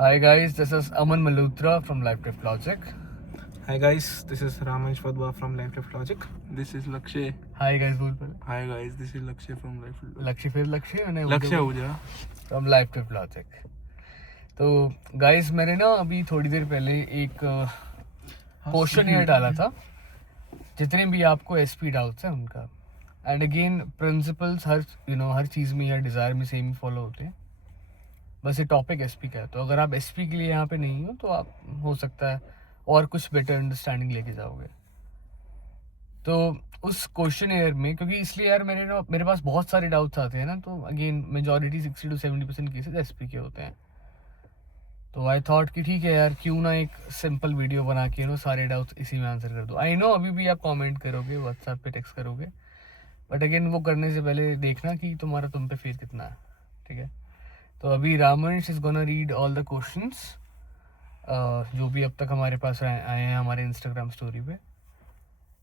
Hi guys, this is Aman Malhotra from LifeDrift Logic. Hi guys, this is Ramansh Vadwa from LifeDrift Logic. This is Lakshay. Hi guys, बोल पहले. Hi guys, this is Lakshay from Life. लक्ष्य फिर लक्ष्य मैंने Lakshay Ahuja. from LifeDrift Logic. तो guys मैंने ना अभी थोड़ी देर पहले एक क्वेश्चन डाला था जितने भी आपको एसपी डाउट्स हैं उनका. एंड अगेन प्रिंसिपल्स हर चीज़ में या डिज़ायर में सेम ही फॉलो होते हैं. बस ये टॉपिक एसपी का है, तो अगर आप एसपी के लिए यहाँ पे नहीं हो तो आप हो सकता है और कुछ बेटर अंडरस्टैंडिंग लेके जाओगे. तो उस क्वेश्चन एयर में क्योंकि इसलिए यार मेरे पास बहुत सारे डाउट्स आते हैं ना, तो again majority 60 to 70% cases SP के होते हैं. तो आई थॉट कि ठीक है यार, क्यों ना एक सिंपल वीडियो बना के सारे डाउट्स इसी में आंसर कर दो. आई नो अभी भी आप कमेंट करोगे, व्हाट्सएप पे टेक्स्ट करोगे, बट अगेन वो करने से पहले देखना कि तुम्हारा तुम पे फेथ कितना है. ठीक है, तो अभी Ramansh is gonna read all the questions जो भी अब तक हमारे पास आए हैं हमारे इंस्टाग्राम स्टोरी पे.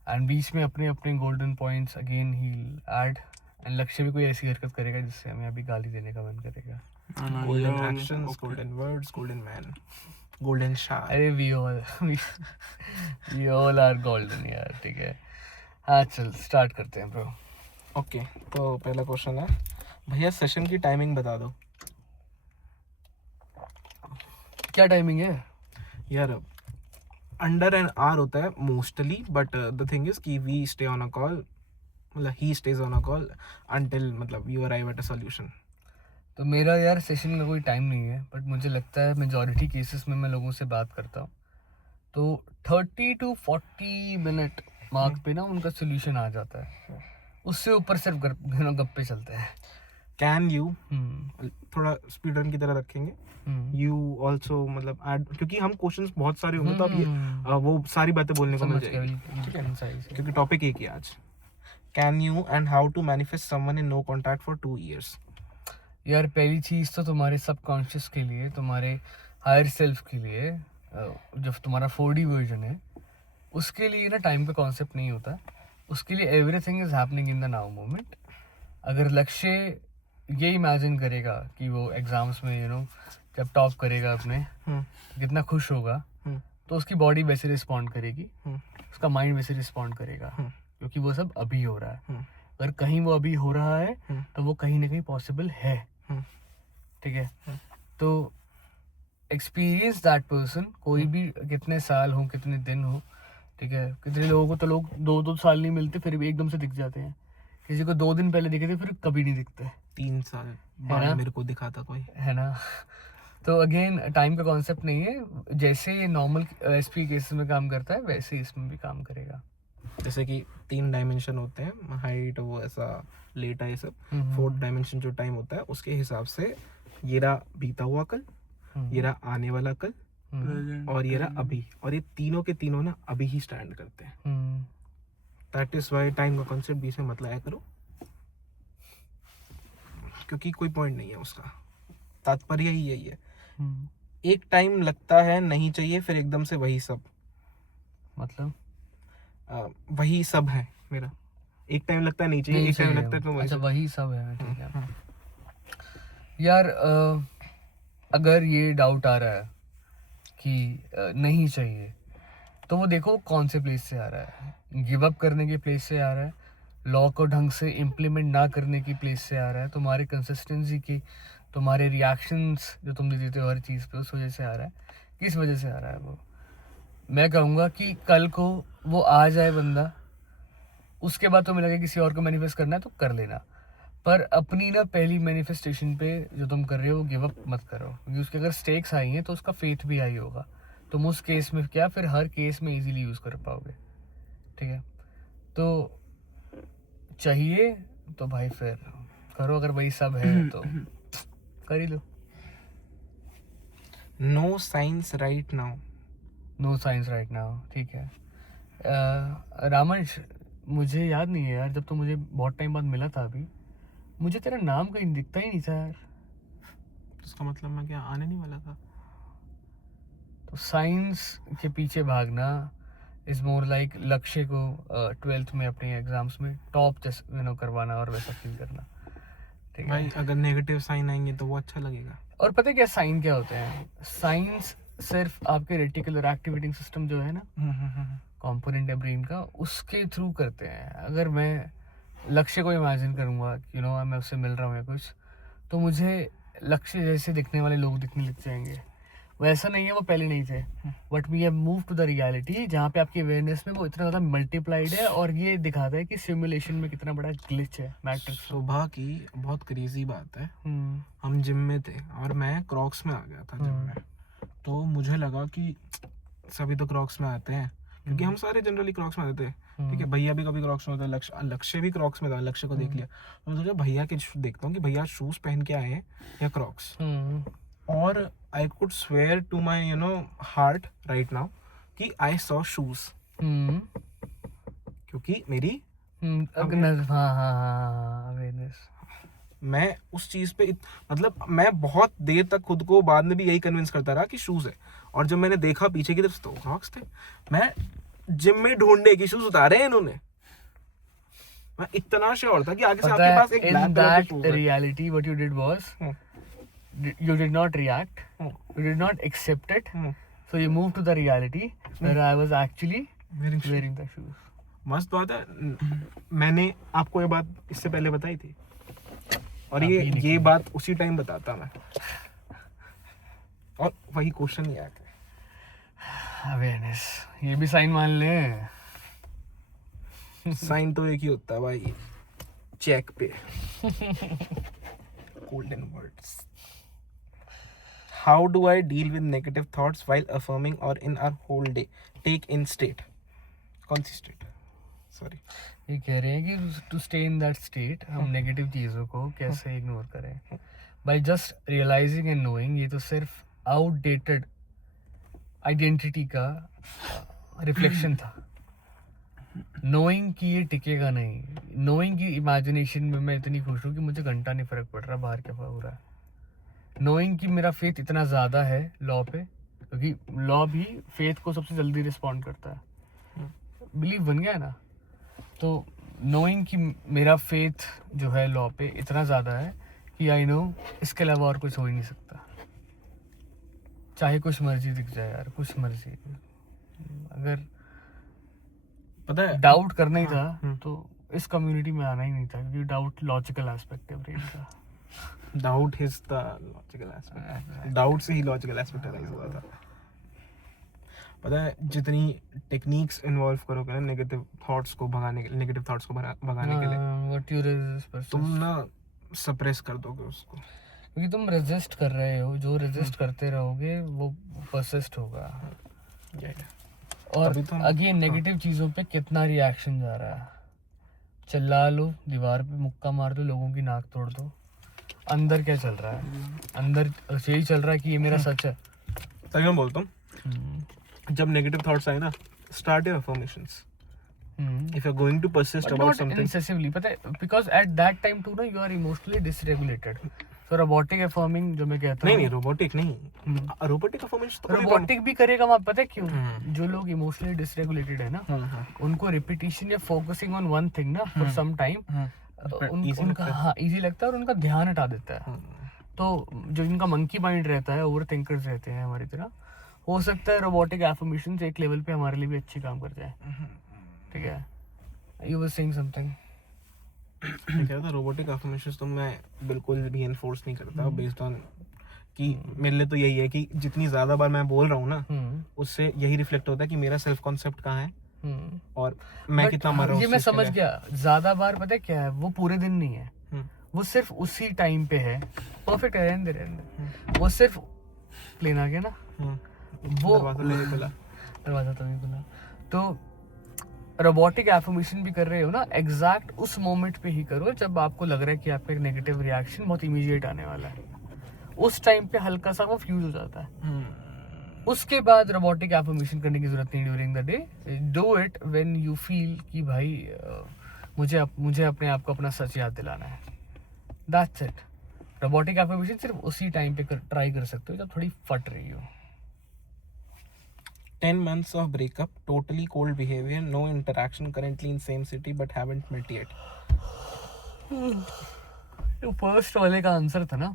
एंड बीच में अपने अपने गोल्डन पॉइंट्स अगेन ही ऐड. एंड लक्ष्य भी कोई ऐसी हरकत करेगा जिससे हमें अभी गाली देने का मन करेगा. Golden actions, golden words, golden man, golden star. अरे वी ऑल आर गोल्डन यार. ठीक है, हाँ चल स्टार्ट करते हैं ब्रो. ओके, तो पहला क्वेश्चन है, भैया सेशन की टाइमिंग बता दो. क्या टाइमिंग है यार अंडर एन आवर होता है mostly, but the thing is कि we stay on a call, मतलब ही stays on a call until मतलब you arrive at a solution. तो मेरा यार सेशन का कोई टाइम नहीं है, बट मुझे लगता है मेजॉरिटी केसेस में मैं लोगों से बात करता हूँ तो 30 to 40 मिनट मार्क पे ना उनका सोल्यूशन आ जाता है. उससे ऊपर सिर्फ गप्पे चलते हैं. कैन यू थोड़ा स्पीड रन की तरह रखेंगे, यू ऑल्सो मतलब ऐड, क्योंकि हम क्वेश्चंस बहुत सारे होंगे तो अब ये वो सारी बातें बोलने को मिल जाएगी. ठीक है, क्योंकि टॉपिक एक ही है आज. Can you and how to manifest someone in no contact for 2 years. यार पहली चीज़ तो तुम्हारे सबकॉन्शियस के लिए, तुम्हारे हायर सेल्फ के लिए, जब तुम्हारा 4D वर्जन है उसके लिए ना टाइम का कॉन्सेप्ट नहीं होता. उसके लिए everything is happening in the now moment. अगर लक्ष्य ये इमेजिन करेगा कि वो एग्जाम्स में जब टॉप करेगा अपने कितना खुश होगा, तो उसकी बॉडी वैसे रिस्पॉन्ड करेगी, उसका माइंड वैसे रिस्पॉन्ड करेगा, क्योंकि वो सब अभी हो रहा है. अगर कहीं वो अभी हो रहा है तो वो कहीं ना कहीं पॉसिबल है. ठीक है, तो एक्सपीरियंस दैट पर्सन. कोई भी कितने साल हो, कितने दिन हो, ठीक है, कितने लोगों को तो लोग 2 साल नहीं मिलते फिर भी एकदम से दिख जाते हैं. किसी को 2 दिन पहले दिखे थे फिर कभी नहीं दिखते. 3 साल बाद मेरे को दिखा था कोई, है ना. तो अगेन टाइम का कॉन्सेप्ट नहीं है. जैसे ये नॉर्मल एसपी केसेस में काम करता है वैसे ही इसमें भी काम करेगा. जैसे कि 3 डायमेंशन होते हैं, हाइट वो ऐसा लेटा ये सब. 4th डायमेंशन जो टाइम होता है उसके हिसाब से ये रहा बीता हुआ कल, ये रहा आने वाला कल, और ये रहा अभी. और ये तीनों के तीनों ना अभी ही स्टैंड करते हैं. दैट इज वाई टाइम का कॉन्सेप्ट बीच में मत लाया करो, क्योंकि कोई पॉइंट नहीं है उसका. तात्पर्य ही यही है. एक टाइम लगता है नहीं चाहिए, फिर एकदम से वही सब, मतलब वही सब है मेरा. एक टाइम लगता है नहीं चाहिए, एक टाइम लगता है तो वही अच्छा सब. वही सब है. ठीक है यार, अगर ये डाउट आ रहा है कि नहीं चाहिए, तो वो देखो कौन से प्लेस से आ रहा है. गिव अप करने के प्लेस से आ रहा है, लॉ को ढंग से इम्प्लीमेंट ना करने की प्लेस से आ रहा है, तुम्हारे कंसिस्टेंसी की, तुम्हारे रिएक्शंस जो तुम देते हो हर चीज़ पे, उस वजह से आ रहा है. किस वजह से आ रहा है वो, मैं कहूँगा कि कल को वो आ जाए बंदा, उसके बाद तुम्हें लगे किसी और को मैनिफेस्ट करना है तो कर लेना, पर अपनी ना पहली मैनिफेस्टेशन पे जो तुम कर रहे हो गिव अप मत करो, क्योंकि उसके अगर स्टेक्स आई हैं तो उसका फेथ भी आई होगा. तुम उस केस में क्या फिर हर केस में इजीली यूज़ कर पाओगे. ठीक है, तो चाहिए तो भाई फिर करो, अगर वही सब है तो कर ही लो. No science right now. No science right now. ठीक है, रामंश मुझे याद नहीं है यार, जब तो मुझे बहुत टाइम बाद मिला था अभी, मुझे तेरा नाम कहीं दिखता ही नहीं था यार. इसका मतलब मैं क्या आने नहीं वाला था. तो साइंस के पीछे भागना इज मोर लाइक लक्ष्य को 12th में अपने एग्जाम्स में टॉप करवाना और वैसा फील करना. ठीक है भाई, अगर नेगेटिव साइन आएंगे तो वो अच्छा लगेगा. और पता है क्या साइन क्या होते हैं? साइंस सिर्फ आपके रेटिकुलर एक्टिवेटिंग सिस्टम जो है ना, कंपोनेंट है ब्रेन का, उसके थ्रू करते हैं. अगर मैं लक्ष्य को इमेजिन करूंगा, मैं उससे मिल रहा हूँ या कुछ, तो मुझे लक्ष्य जैसे दिखने वाले लोग दिखने लग जाएंगे. वैसा नहीं है, वो पहले नहीं थे, but we have move to the reality जहाँ पे आपकी अवेयरनेस में वो इतना ज़्यादा मल्टीप्लाइड है, और ये दिखाता है कि सिमुलेशन में कितना बड़ा ग्लिच है मैट्रिक्स. सुबह की बहुत क्रेजी बात है, हम जिम में थे और मैं क्रॉक्स में आ गया था जिम में. तो मुझे लगा कि सभी तो क्रॉक्स में आते हैं, क्योंकि हम सारे जनरली क्रॉक्स में आते थे. ठीक है, भैया भी कभी क्रॉक्स में होता है, लक्ष्य भी क्रॉक्स में था, लक्ष्य को देख लिया. तो मैं सोचा भैया के देखता हूँ कि भैया शूज पहन के आए हैं या क्रॉक्स. और I could swear to my heart right now कि आई सॉ शूज, क्योंकि मेरी अवेयरनेस. मैं उस चीज पे मतलब मैं बहुत देर तक खुद को बाद में भी यही कन्विंस करता रहा कि शूज है. और जब मैंने देखा पीछे की तरफ तो क्रॉक्स थे, मैं जिम में ढूंढने की शूज उतारे हैं इन्होंने. मैं इतना श्योर था कि आगे से आपके पास एक in ब्लैक कलर that का शूज है. reality what you did was you did not react, you did not accept it, so you moved to the reality where I was actually wearing the shoes. मस्त बात है. मैंने आपको ये बात इससे पहले बताई थी, और ये बात उसी टाइम बताता मैं, और वही क्वेश्चन ही आया. अवेयरनेस, ये भी साइन मान ले. साइन तो एक ही होता है भाई, चेक पे. Golden words. How do I deal with negative thoughts while affirming और in our whole day? Take in state. कौन सी स्टेट? सॉरी, ये कह रहे हैं कि to stay in that state हम नेगेटिव चीज़ों को कैसे इग्नोर करें. By just realising and knowing. ये तो सिर्फ आउटडेटेड आइडेंटिटी का रिफ्लेक्शन था. नोइंग कि ये टिकेगा नहीं, नोइंग की इमेजिनेशन में मैं इतनी खुश हूँ कि मुझे घंटा नहीं फर्क पड़ रहा बाहर क्या हो रहा है. नोइंग कि मेरा फेथ इतना ज़्यादा है लॉ पे, क्योंकि लॉ भी फेथ को सबसे जल्दी रिस्पॉन्ड करता है. बिलीव बन गया ना. तो नोइंग कि मेरा फेथ जो है लॉ पे इतना ज़्यादा है कि आई नो इसके अलावा और कुछ हो ही नहीं सकता. चाहे कुछ मर्जी दिख जाए यार, कुछ मर्जी. अगर पता है डाउट करना ही था तो इस कम्युनिटी में आना ही नहीं था, क्योंकि डाउट लॉजिकल एस्पेक्ट है ब्रेन का. Doubt is the logical aspect. Doubt से ही लॉजिकल एस्पेक्ट अराइज हुआ था. पता है जितनी टेक्निक्स इन्वॉल्व करोगे ना नेगेटिव थॉट्स को भगाने के लिए, व्हाट यू रेजिस्ट, तुम ना सप्रेस कर दोगे उसको, क्योंकि तुम रेजिस्ट कर रहे हो. जो रेजिस्ट करते रहोगे वो परसिस्ट होगा. और अगेन नेगेटिव चीज़ों पे कितना रिएक्शन जा रहा है. चिल्ला लो, दीवार पे मुक्का मार दो, लोगों की नाक तोड़ दो. अंदर क्या चल रहा है? अंदर यही चल रहा है कि ये मेरा सच है. सही में बोलता हूँ, जब नेगेटिव थॉट्स आए ना, start your affirmations. If you're going to persist But about not something, excessively, पता है, because at that time too ना you are emotionally dysregulated. So robotic affirming जो मैं कहता हूँ, नहीं रोबोटिक नहीं, रोबोटिक अफर्मेशन तो रोबोटिक भी करेगा वहाँ. पता है क्यों? जो लोग इमोशनली डिसरेगुलेटेड है ना, उनको रिपीटिशन या फोकसिंग ऑन वन थिंग ना फॉर सम टाइम उनका इजी लगता है और उनका ध्यान हटा देता है. तो जो इनका मंकी माइंड रहता है, ओवर थिंकर्स रहते हैं हमारी तरह, हो सकता है रोबोटिक एफर्मेशन एक लेवल पे हमारे लिए भी अच्छी काम कर जाए. ठीक है, यू वर सेइंग समथिंग. मैं कह रहा था रोबोटिक अफर्मेशंस तो मैं बिल्कुल भी एनफोर्स नहीं करता, बेस्ड ऑन कि मेरे लिए तो यही है कि जितनी ज़्यादा बार मैं बोल रहा हूँ ना, उससे यही रिफ्लेक्ट होता है कि मेरा सेल्फ कॉन्सेप्ट कहाँ है और मैं कितना मर रहा हूँ. ये मैं समझ गया. ज़्यादा बार पता है क्या है, वो पूरे दिन नहीं है, वो सिर्फ उसी टाइम पे है. परफेक्ट है, रहने वो सिर्फ प्लेन आ गया ना, वो दरवाजा तो नहीं खुला. तो रोबोटिक एफर्मेशन भी कर रहे हो ना, एग्जैक्ट उस मोमेंट पे ही करो जब आपको लग रहा है कि आपका एक नेगेटिव रिएक्शन बहुत इमीडिएट आने वाला है. उस टाइम पे हल्का सा वो फ्यूज हो जाता है. उसके बाद रोबोटिक एफर्मेशन करने की जरूरत नहीं during the day. Do it when you feel कि भाई मुझे अपने आप को अपना सच याद दिलाना है. That's it. रोबोटिक एफर्मेशन सिर्फ उसी टाइम पे ट्राई कर सकते हो जब थोड़ी फट रही हो. 10 months of breakup, totally cold behavior, no interaction, currently in same city but haven't met yet. तो फर्स्ट वाले का आंसर था ना,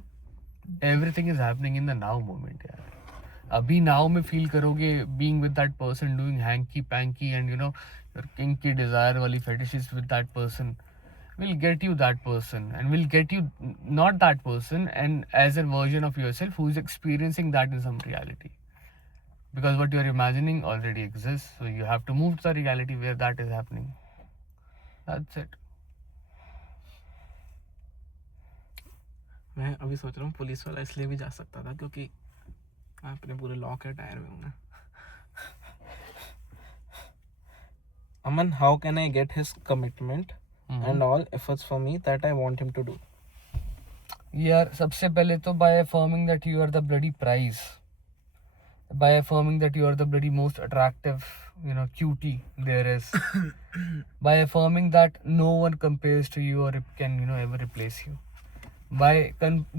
everything is happening in the now moment यार. अभी नाउ में फील करोगे being with that person, doing hanky panky and you know your kinky desire वाली fetishes with that person will get you that person and will get you not that person and as a version of yourself who is experiencing that in some reality, because what you are imagining already exists, so you have to move to the reality where that is happening. That's it. मैं अभी सोच रहा हूँ police वाला इसलिए भी जा सकता था क्योंकि मैं अपने पूरे लॉक है टायर में हूँ ना. अमन, how can I get his commitment and all efforts for me that I want him to do? यार सबसे पहले तो by affirming that you are the bloody prize, by affirming that you are the bloody most attractive, you know, cutie there is, by affirming that no one compares to you or can, you know, ever replace you, by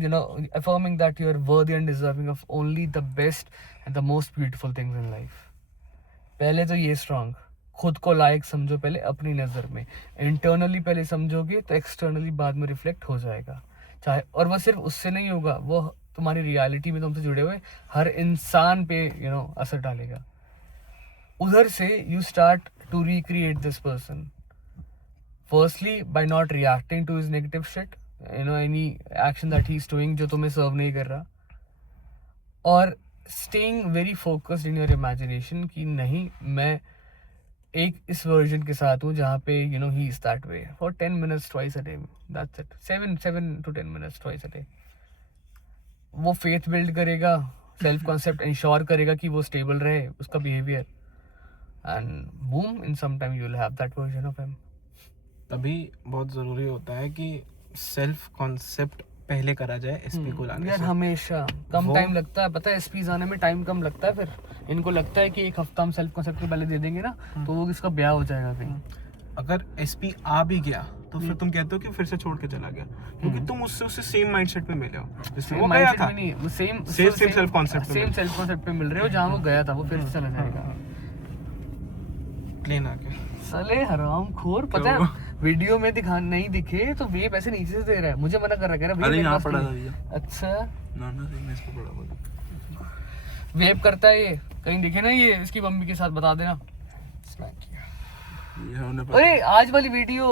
you know, affirming that you are worthy and deserving of only the best and the most beautiful things in life. पहले तो ये strong खुद को लायक समझो पहले अपनी नज़र में. इंटरनली पहले समझोगे तो एक्सटर्नली बाद में रिफ्लेक्ट हो जाएगा. चाहे और वो सिर्फ उससे नहीं होगा, वो तुम्हारी रियलिटी में तुमसे जुड़े हुए हर इंसान पे यू नो असर डालेगा. उधर से you start to recreate this person firstly by not reacting to his negative shit, you know, any action that he is doing जो तुम्हें सर्व नहीं कर रहा, और staying very focused in your imagination कि नहीं मैं एक इस वर्जन के साथ हूँ जहाँ पे you know he is that way for 10 minutes twice a day. That's it. 7 to 10 minutes twice a day. वो फेथ बिल्ड करेगा, सेल्फ कॉन्सेप्ट इंश्योर करेगा कि वो स्टेबल रहे उसका behaviour, and boom in some time you will have that version of him. तभी बहुत ज़रूरी होता है कि सेल्फ कॉन्सेप्ट पहले करा जाए एसपी को लाने यार से. हमेशा कम वो- टाइम लगता है, पता है एसपी आने में टाइम कम लगता है. फिर इनको लगता है कि एक हफ्ता हम सेल्फ कॉन्सेप्ट के पहले दे देंगे ना तो वो इसका ब्याह हो जाएगा कहीं. अगर एसपी आ भी गया तो फिर तुम कहते हो कि फिर से छोड़ के चला गया क्योंकि तुम उससे सेम माइंडसेट पे मिले हो जिसमें वो गया था. सेम self concept पे सेम सेल्फ कॉन्सेप्ट पे मिल रहे हो जहाँ वो गया था, वो फिर से चला जाएगा. प्लेन आ गया. साले हराम खोर, पता है वीडियो में दिखा नहीं दिखे तो वेब ऐसे नीचे से दे रहा है, मुझे मना कर रहा है, कह रहा है अरे भैया यहाँ मेरे पड़ा पास था नहीं. भैया. अच्छा नाना सिंह ने इसको पढ़ा बोला. वेब करता है ये, कहीं दिखे ना ये इसकी मम्मी के साथ बता देना. ये है उन्हें पता. अरे आज वाली वीडियो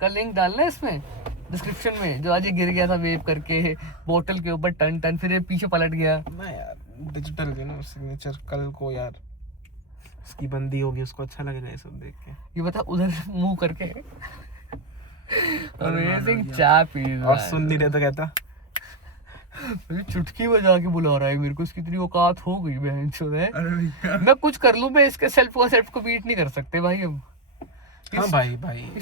का लिंक डालना है इसमें डिस्क्रिप्शन में, जो आज ये गिर गया था वेब करके बोतल के ऊपर टन टन, फिर ये पीछे पलट गया. ना यार डिजिटल की ना सिग्नेचर कल को यार उसकी बंदी होगी, उसको अच्छा लगेगा ये सब देख के. ये बता उधर मुंह करके अमेजिंग चैप इज. और सुन नहीं रहे तो कहता चुटकी बजा के बुला रहा है मेरे को, इसकी इतनी औकात हो गई बहनचोद है. अरे भैया मैं कुछ कर लूं, मैं इसके सेल्फ को बीट नहीं कर सकते भाई हम. हाँ भाई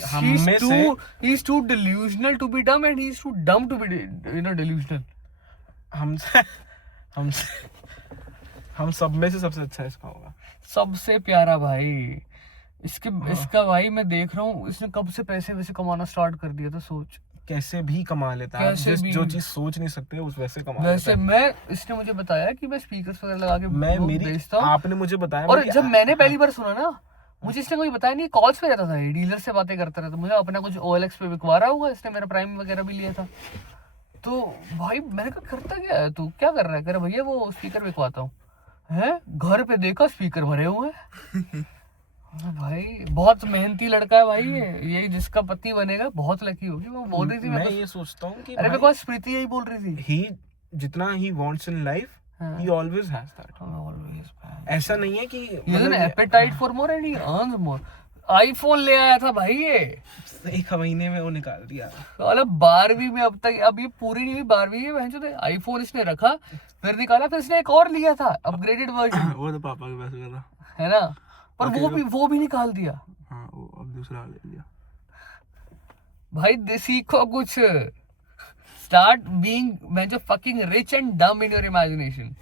हम में से he is too delusional to be dumb and he is too dumb to be you know delusional. हम सब में से सबसे अच्छा इसका होगा. सबसे प्यारा भाई इसका भाई मैं देख रहा हूँ इसने कब से पैसे वैसे कमाना स्टार्ट कर दिया था. सोच कैसे भी कमा लेता है. कैसे भी. जो चीज सोच नहीं सकते उस वैसे कमा वैसे लेता है. मैं इसने मुझे बताया कि मैं स्पीकर्स वगैरह लगा के मैं वो मेरी बेचता हूँ, आपने मुझे बताया और मेरी- जब मैंने पहली बार सुना ना मुझे इसने कोई बताया नहीं. कॉल्स पे रहता था, डीलर से बातें करता रहता, मुझे अपना कुछ OLX पे बिकवा रहा होगा इसने, मेरा प्राइम वगैरह भी लिया था. तो भाई मैंने कहा करता क्या है तू, क्या कर रहा है? कह रहा भैया वो स्पीकर बिकवाता हूँ. है घर पे देखा स्पीकर भरे हुए हैं. भाई बहुत मेहनती लड़का है भाई ये जिसका पति बनेगा बहुत लकी होगी. वो बोल रही थी मैं मैं ये सोचता हूँ कि अरे मेरे को स्मृति यही बोल रही थी. ही जितना he wants in life he always has that. ऐसा नहीं है कि He has an appetite for more and he earns more. IPhone ले आया था भाई ये, एक महीने में वो निकाल दिया. साला 12वीं में, अब ये पूरी नहीं हुई 12वीं में बहन चोद आईफोन इसने रखा, फिर निकाला, फिर इसने एक और लिया था अपग्रेडेड वर्जन, वो तो पापा के पैसे का था. है ना, पर वो भी निकाल दिया. हाँ वो अब दूसरा ले लिया. भाई सीखो कुछ. स्टार्ट बीइंग मैं जो फकिंग रिच एंड डम इन योर इमेजिनेशन.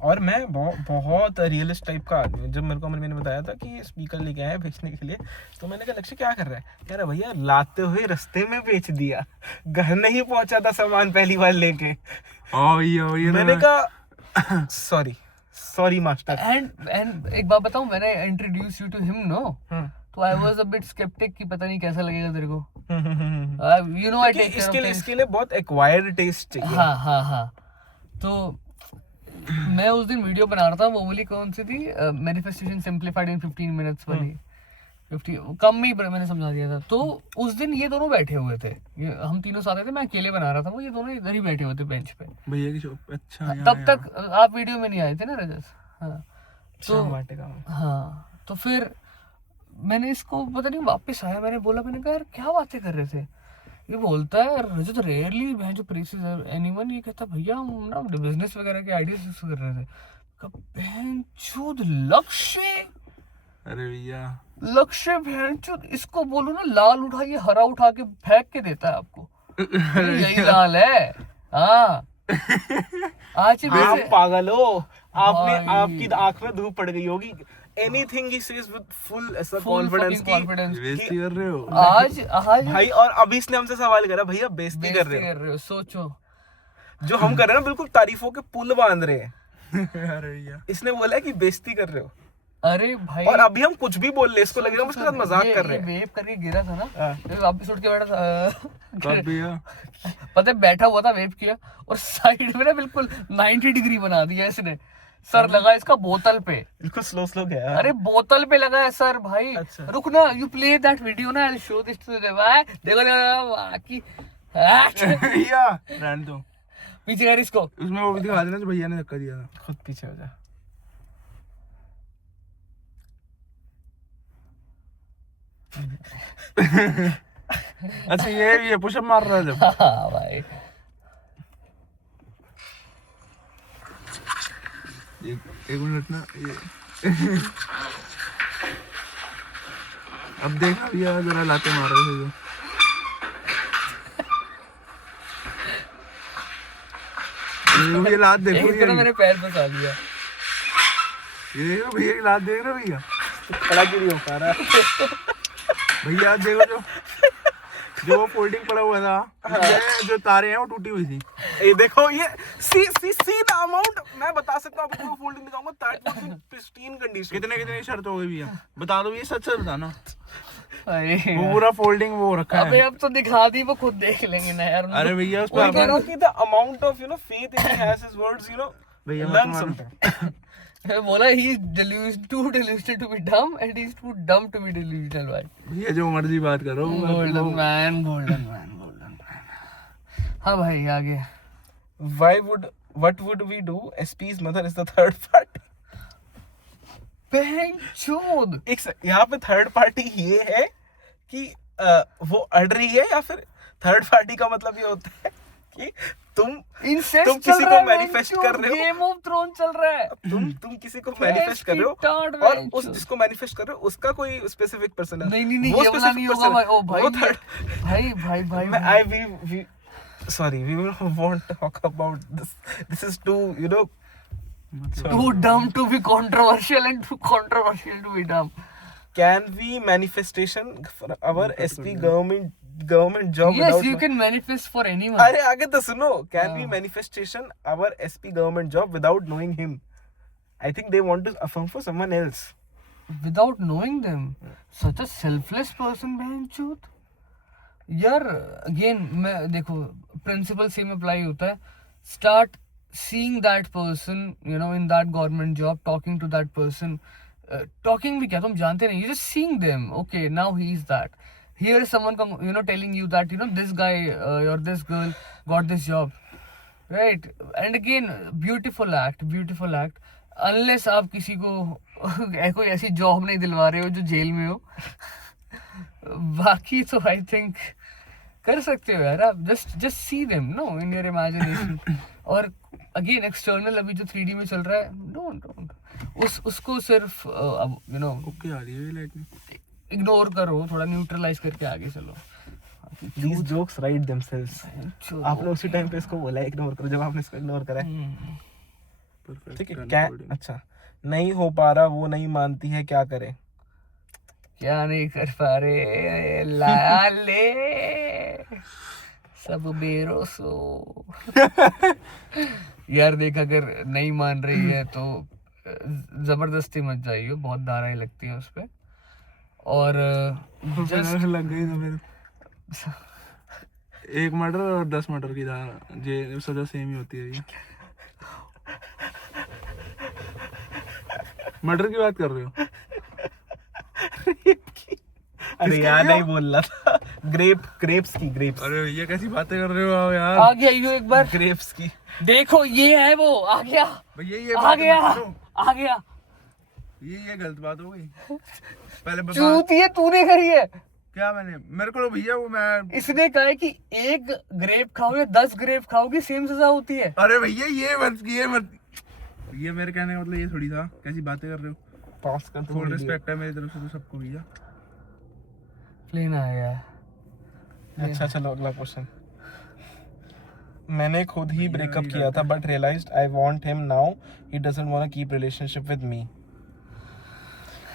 और मैं बहुत रियलिस्ट टाइप का आदमी हूँ. जब मेरे को अमन ने बताया था कि स्पीकर लेके आया बेचने के लिए, तो मैंने कहा लक्ष्य क्या कर रहा है? कह रहा भैया लाते हुए रास्ते में बेच दिया, घर नहीं पहुंचा था सामान पहली बार लेके. मैंने कहा सॉरी मास्टर. एंड एक बात बताऊं, मैंने introduce you to him no, तो I was a bit sceptical कि पता नहीं कैसा लगेगा तेरे को, यू नो आई टेक इसके लिए बहुत एक्वायर्ड टेस्ट चाहिए। हाँ तो मैं उस दिन वीडियो बना रहा था, वो वाली कौन सी थी, मैनिफेस्टेशन सिंप्लीफाइड इन 15 मिनट्स वाली, 50 कम में ही मैंने समझा दिया था। तो उस दिन ये दोनों बैठे हुए थे, हम तीनों साथ थे, मैं अकेले बना रहा था, वो ये दोनों इधर ही बैठे हुए थे बेंच पे। भैया की शॉप। अच्छा तब तक आप वीडियो में नहीं आए थे ना रजत? हाँ तो हाँ तो फिर मैंने इसको पता नहीं वापस आया, मैंने बोला, मैंने कहा यार क्या बातें कर रहे थे? ये बोलता है रजत रेयरली बहन जो प्रेसेस एनीवन, ये कहता भैया हम ना बिजनेस वगैरह के आइडियाज डिस्कस कर रहे थे। बहन चोद लक्ष्य, अरे भैया लक्ष्य बहन चोद, इसको बोलो ना लाल उठाइए हरा उठा के फेंक के देता है आपको, यही लाल है। हाँ आज आप पागल हो, आपकी आंख में धूप पड़ गई होगी। Anything he says with full ऐसा कॉन्फिडेंस की बेइज्जती कर रहे हो आज भाई। और अभी इसने हमसे सवाल करा, भैया बेइज्जती कर रहे हो? सोचो जो हम कर रहे हैं ना, बिल्कुल तारीफों के पुल बांध रहे हैं। अरे भैया इसने बोला है कि बेइज्जती कर रहे हो, अरे भाई और अभी हम कुछ भी बोल ले, इसको लगेगा हम उसके साथ मजाक कर रहे हैं। वेव करके गिरा था ना, वापस उठ के बैठा था। कब भैया? पता है बैठा हुआ था, वेव किया और साइड में ना बिल्कुल 90 डिग्री बना दिया इसने, सर लगा इसका बोतल पे, बिल्कुल स्लो गया। अरे बोतल पे लगा है सर भाई। अच्छा। रुक ना, यू प्ले दैट वीडियो ना, आई शो दिस टू भाई, देखो बाकी भैया रहने दो, पीछे कर इसको, उसमें वो भी दिखा देना जो भैया ने धक्का दिया था। खुद पीछे हो जा। अच्छा ये पुशअप मार रहा है जब। हाँ भाई एक मिनट ना ये अब देखना भैया जरा लाते मार रहे थे जो ये लात देखो, एक तरह मैंने पैर फंसा लिया। ये देखो भैया की लात देख रहे हो भैया? खड़ा क्यों नहीं हो पा रहा? भैया देखो जो फोल्डिंग पड़ा हुआ था, ये जो तारे हैं वो टूटी हुई थी। ये देखो, ये सी द अमाउंट मैं बता सकता हूँ आपको, फोल्डिंग दिखाऊंगा, that was in pristine condition. कितने शर्त हो गई भैया? बता दो भैया, सच बताना। अरे वो पूरा फोल्डिंग वो रखा अबे है। अब तो दिखा दी, वो खुद देख लेंगे ना यार। अरे भैया उस वो कह पर रहा हूँ कि the amount of faith in he has his words, भैया learn मत something. बोला he is too delusional to be dumb and he is too dumb to be delusional भाई। भैया जो मर्जी बात करो। Golden man. हाँ भाई आगे। What would we do? SP's mother is the third party. बहन चोद, यहाँ पे थर्ड पार्टी ये है कि वो अड़ रही है, या फिर थर्ड पार्टी का मतलब ये होता है कि तुम किसी को मैनिफेस्ट कर रहे हो, गेम ऑफ थ्रोन चल रहा है, तुम किसी को मैनिफेस्ट कर रहे हो, और उस जिसको मैनिफेस्ट कर रहे हो उसका कोई स्पेसिफिक पर्सन है। नहीं वो ये वाला नहीं होगा भाई। ओ भाई वो थर्ड भाई sorry, we will won't talk about this. This is too, too dumb to be controversial and too controversial to be dumb. Can we manifestation for our SP government job? Yes, without you can manifest for anyone. अरे आगे तो सुनो, can we manifestation our SP government job without knowing him? I think they want to affirm for someone else. Without knowing them, such a selfless person, बहनचोद। यार again मैं देखो principal same apply होता है। Start seeing that person in that government job, talking to that person. Talking भी क्या, तुम जानते नहीं, you just seeing them, okay now he is that, here is someone telling you that this guy और this girl got this job, right? And again beautiful act unless आप किसी को कोई ऐसी जॉब नहीं दिलवा रहे हो जो जेल में हो। बाकी तो आई थिंक कर सकते हो यार आप, just see them know in your imagination. और अगेन एक्सटर्नल अभी जो 3D में चल रहा है, डोंट उसको सिर्फ ओके आ रही है लाइट में, इग्नोर करो, थोड़ा न्यूट्रलाइज करके आगे चलो। These jokes write themselves. आपने उसी टाइम पे इसको बोला इग्नोर करो जब आपने इसको इग्नोर करा है, ठीक है? क्या अच्छा नहीं हो पा रहा, वो नहीं मानती है, क्या करे? क्या नहीं कर पा रहे लाले सब बेरो सो। यार देख, अगर नहीं मान रही है तो जबरदस्ती मत जाइयो, बहुत धाराएं लगती हैं उस पे। और तो फिर just लग गई तो फिर 1 मर्डर और 10 मर्डर की सजा सेम ही होती है ये। मर्डर की बात कर रहे हो? अरे यार नहीं बोल रहा था, ग्रेप्स की। अरे भैया कैसी बातें कर रहे हो आप यार? आ गया यो एक बार, ग्रेप्स की। देखो ये है वो, आ गया भैया ये आ बात गया मत करो। आ गया। ये गलत बात हो गई। पहले चूतिए तूने करी है। क्या मैंने, मेरे को तो भैया वो मैं, इसने कहा है कि 1 ग्रेप खाओ या 10 ग्रेप खाओगे सेम सजा होती है। अरे भैया ये मत ये मेरे कहने का मतलब ये थोड़ी था। कैसी बातें कर रहे हो? पास कर फुल रिस्पेक्ट है मेरी तरफ से तो सबको भैया। प्लेन आया। अच्छा चलो अगला क्वेश्चन। मैंने खुद ही ब्रेकअप किया था but realised I want him now, he doesn't want to keep relationship with me.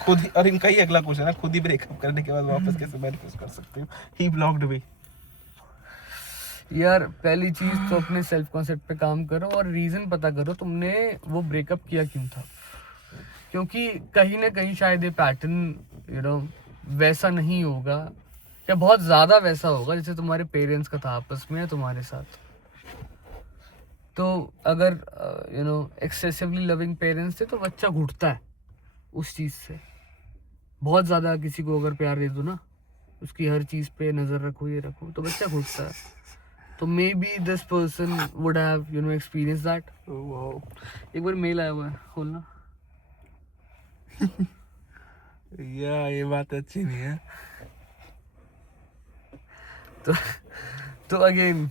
खुद ही, और इनका ही अगला क्वेश्चन है, खुद ही ब्रेकअप करने के बाद वापस कैसे मैनिफेस्ट कर सकते हो? ही ब्लॉक्ड मी। यार पहली चीज तो अपने सेल्फ कॉन्सेप्ट पे काम करो और रीजन पता करो तुमने वो ब्रेकअप किया क्यों था। क्योंकि कहीं ना कहीं शायद ये पैटर्न वैसा नहीं होगा या बहुत ज्यादा वैसा होगा जैसे तुम्हारे पेरेंट्स का था आपस में या तुम्हारे साथ। तो अगर एक्सेसिवली लविंग पेरेंट्स थे तो बच्चा घुटता है उस चीज से। बहुत ज्यादा किसी को अगर प्यार दे दो ना, उसकी हर चीज पे नजर रखो, ये रखो, तो बच्चा घुटता है। तो may be this person would have experience that. एक बार मेल आया हुआ है, खोलना। ये बात अच्छी नहीं है। तो अगेन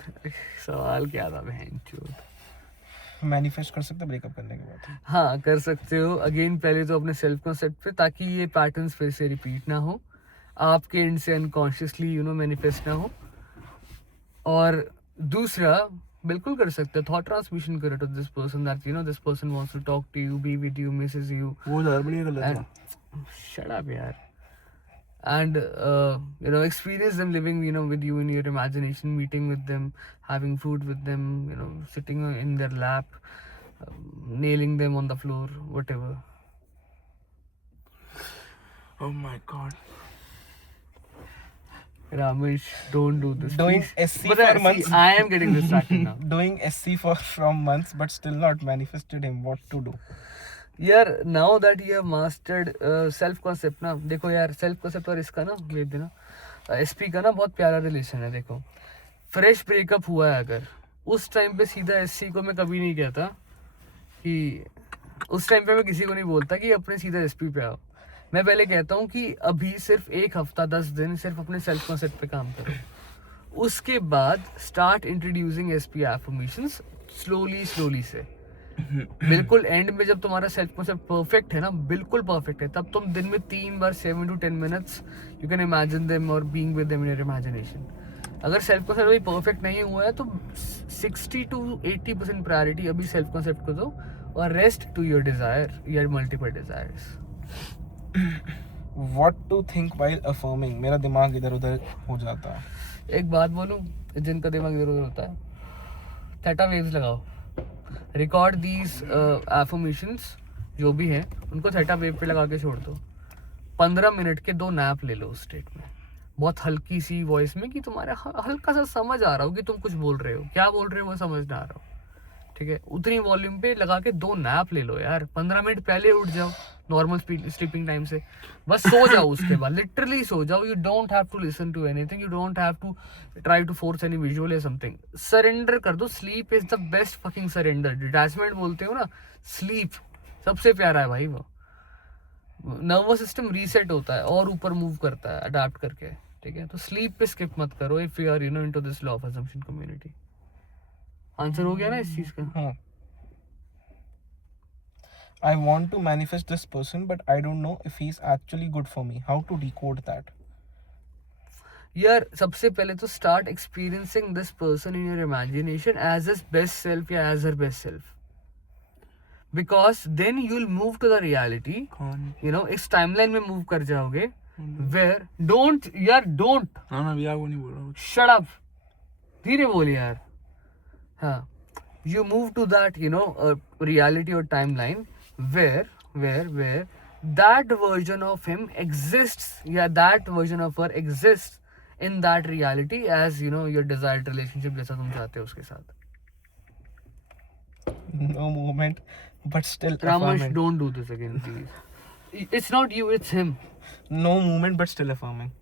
सवाल क्या था बहनचोद? मैनिफेस्ट कर सकते ब्रेकअप करने के बाद? हाँ कर सकते हो। अगेन पहले तो अपने सेल्फ कॉन्सेप्ट पे, ताकि ये पैटर्न्स फिर से रिपीट ना हो, आपके एंड से अनकॉन्शियसली मैनिफेस्ट ना हो। और दूसरा बिल्कुल कर सकते हो, थॉट ट्रांसमिशन करो to this person that this person wants to talk to you, be with you, misses you. वो ज़्यादा बढ़िया गलत है। Shut up यार। And experience them living with you in your imagination, meeting with them, having food with them, sitting in their lap, nailing them on the floor, whatever. Oh my god. Ramesh, don't do this. Doing please. SC But for see, months. I am getting distracted now. Doing SC from months but still not manifested him, what to do? यार now that you have mastered self concept ना, देखो यार self concept और इसका ना भेज देना SP का ना बहुत प्यारा रिलेशन है। देखो फ्रेश ब्रेकअप हुआ है अगर, उस टाइम पे सीधा एससी को मैं कभी नहीं कहता कि उस टाइम पे मैं किसी को नहीं बोलता कि अपने सीधा एसपी पे आओ। मैं पहले कहता हूँ कि अभी सिर्फ 1 हफ्ता 10 दिन सिर्फ अपने सेल्फ कॉन्सेप्ट पे काम करो। उसके बाद start introducing SP affirmations slowly से। बिल्कुल एंड में जब तुम्हारा सेल्फ कॉन्सेप्ट परफेक्ट है ना, बिल्कुल परफेक्ट है, तब तुम दिन में 3 बार 7 to 10 minutes you can imagine them और being with them in your imagination. अगर सेल्फ कॉन्सेप्ट अभी परफेक्ट नहीं हुआ है तो 60 to 80% प्रायोरिटी अभी सेल्फ कॉन्सेप्ट को दो और rest to your desire, your multiple desires. What to think while affirming? मेरा दिमाग इधर उधर हो जाता है। एक बात बोलूं, जिनका दिमाग इधर उधर होता है, थीटा वेव्स लगाओ, रिकॉर्ड दीज एफर्मेशंस जो भी हैं उनको थीटा वेव पे लगा के छोड़ दो। 15 मिनट के 2 नैप ले लो उस स्टेट में, बहुत हल्की सी वॉइस में, कि तुम्हारे हल्का सा समझ आ रहा हो कि तुम कुछ बोल रहे हो, क्या बोल रहे हो वो समझ ना आ रहा हो, ठीक है। उतनी वॉल्यूम पे लगा के 2 नैप ले लो यार। 15 मिनट पहले उठ जाओ नॉर्मल स्लीपिंग टाइम से, बस सो जाओ उसके बाद, लिटरली सो जाओ। You don't have to listen to anything, you don't have to try to force any visual या समथिंग। सरेंडर कर दो। Sleep is the best fucking surrender. Detachment बोलते हो ना, स्लीप सबसे प्यारा है भाई। वो नर्वस सिस्टम रीसेट होता है और ऊपर मूव करता है अडेप्ट करके, ठीक है। तो स्लीप पे स्किप मत करो if you are into this law of assumption community. Answer हो गया ना इस चीज का? हाँ। I want to manifest this person but I don't know if he's actually good for me. How to decode that? यार सबसे पहले तो start experiencing this person in your imagination as his best self या as her best self, because then you will move to the reality. इस timeline में move कर जाओगे where don't ना भैया वो नहीं बोल रहा। शट अप, धीरे बोल यार। हाँ, you move to that reality or timeline where that version of him exists, yeah, that version of her exists in that reality as you know your desired relationship जैसा तुम चाहते हो उसके साथ. No movement, but still Ramesh, affirming. don't do this again, please. It's not you, it's him. No movement, but still affirming.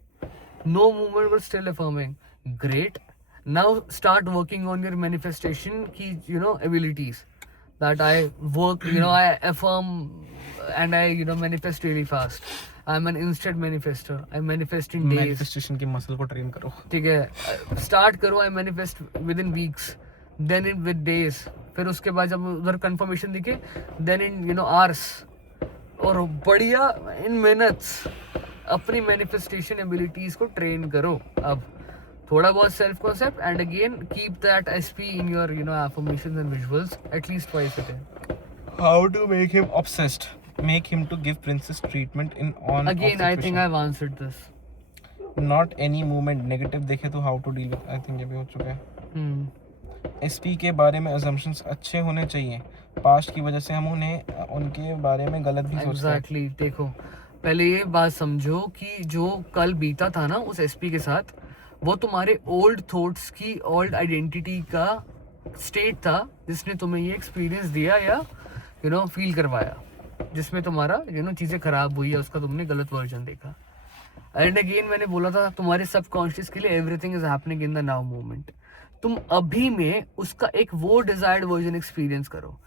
No movement but still affirming. Great. Now start working on your manifestation key, abilities. That I work, I affirm and I, manifest really fast. I'm an instant manifester. I manifest in days. Manifestation की muscle को train करो. ठीक है. Start करो. I manifest within weeks. Then in with days. फिर उसके बाद जब उधर confirmation दिखे, then in hours. और बढ़िया in minutes. अपनी मैनिफेस्टेशन एबिलिटीज को ट्रेन करो. अब थोड़ा बहुत self concept and again keep that SP in your affirmations and visuals at least twice a day. How to make him obsessed? Make him to give princess treatment in on. Again, I think I've answered this. Not any movement negative देखे तो how to deal with. I think ये भी हो चुका है. SP के बारे में assumptions अच्छे होने चाहिए. Past की वजह से हम उन्हें उनके बारे में गलत भी सोचते हैं. Exactly. देखो पहले ये बात समझो कि जो कल बीता था ना उस एसपी के साथ, वो तुम्हारे ओल्ड थॉट्स की ओल्ड आइडेंटिटी का स्टेट था जिसने तुम्हें ये एक्सपीरियंस दिया या फील करवाया, जिसमें तुम्हारा चीज़ें खराब हुई या उसका तुमने गलत वर्जन देखा. एंड अगेन मैंने बोला था तुम्हारे सबकॉन्शियस के लिए everything is happening in the now moment. तुम अभी में उसका एक वो डिजायर्ड वर्जन एक्सपीरियंस करो.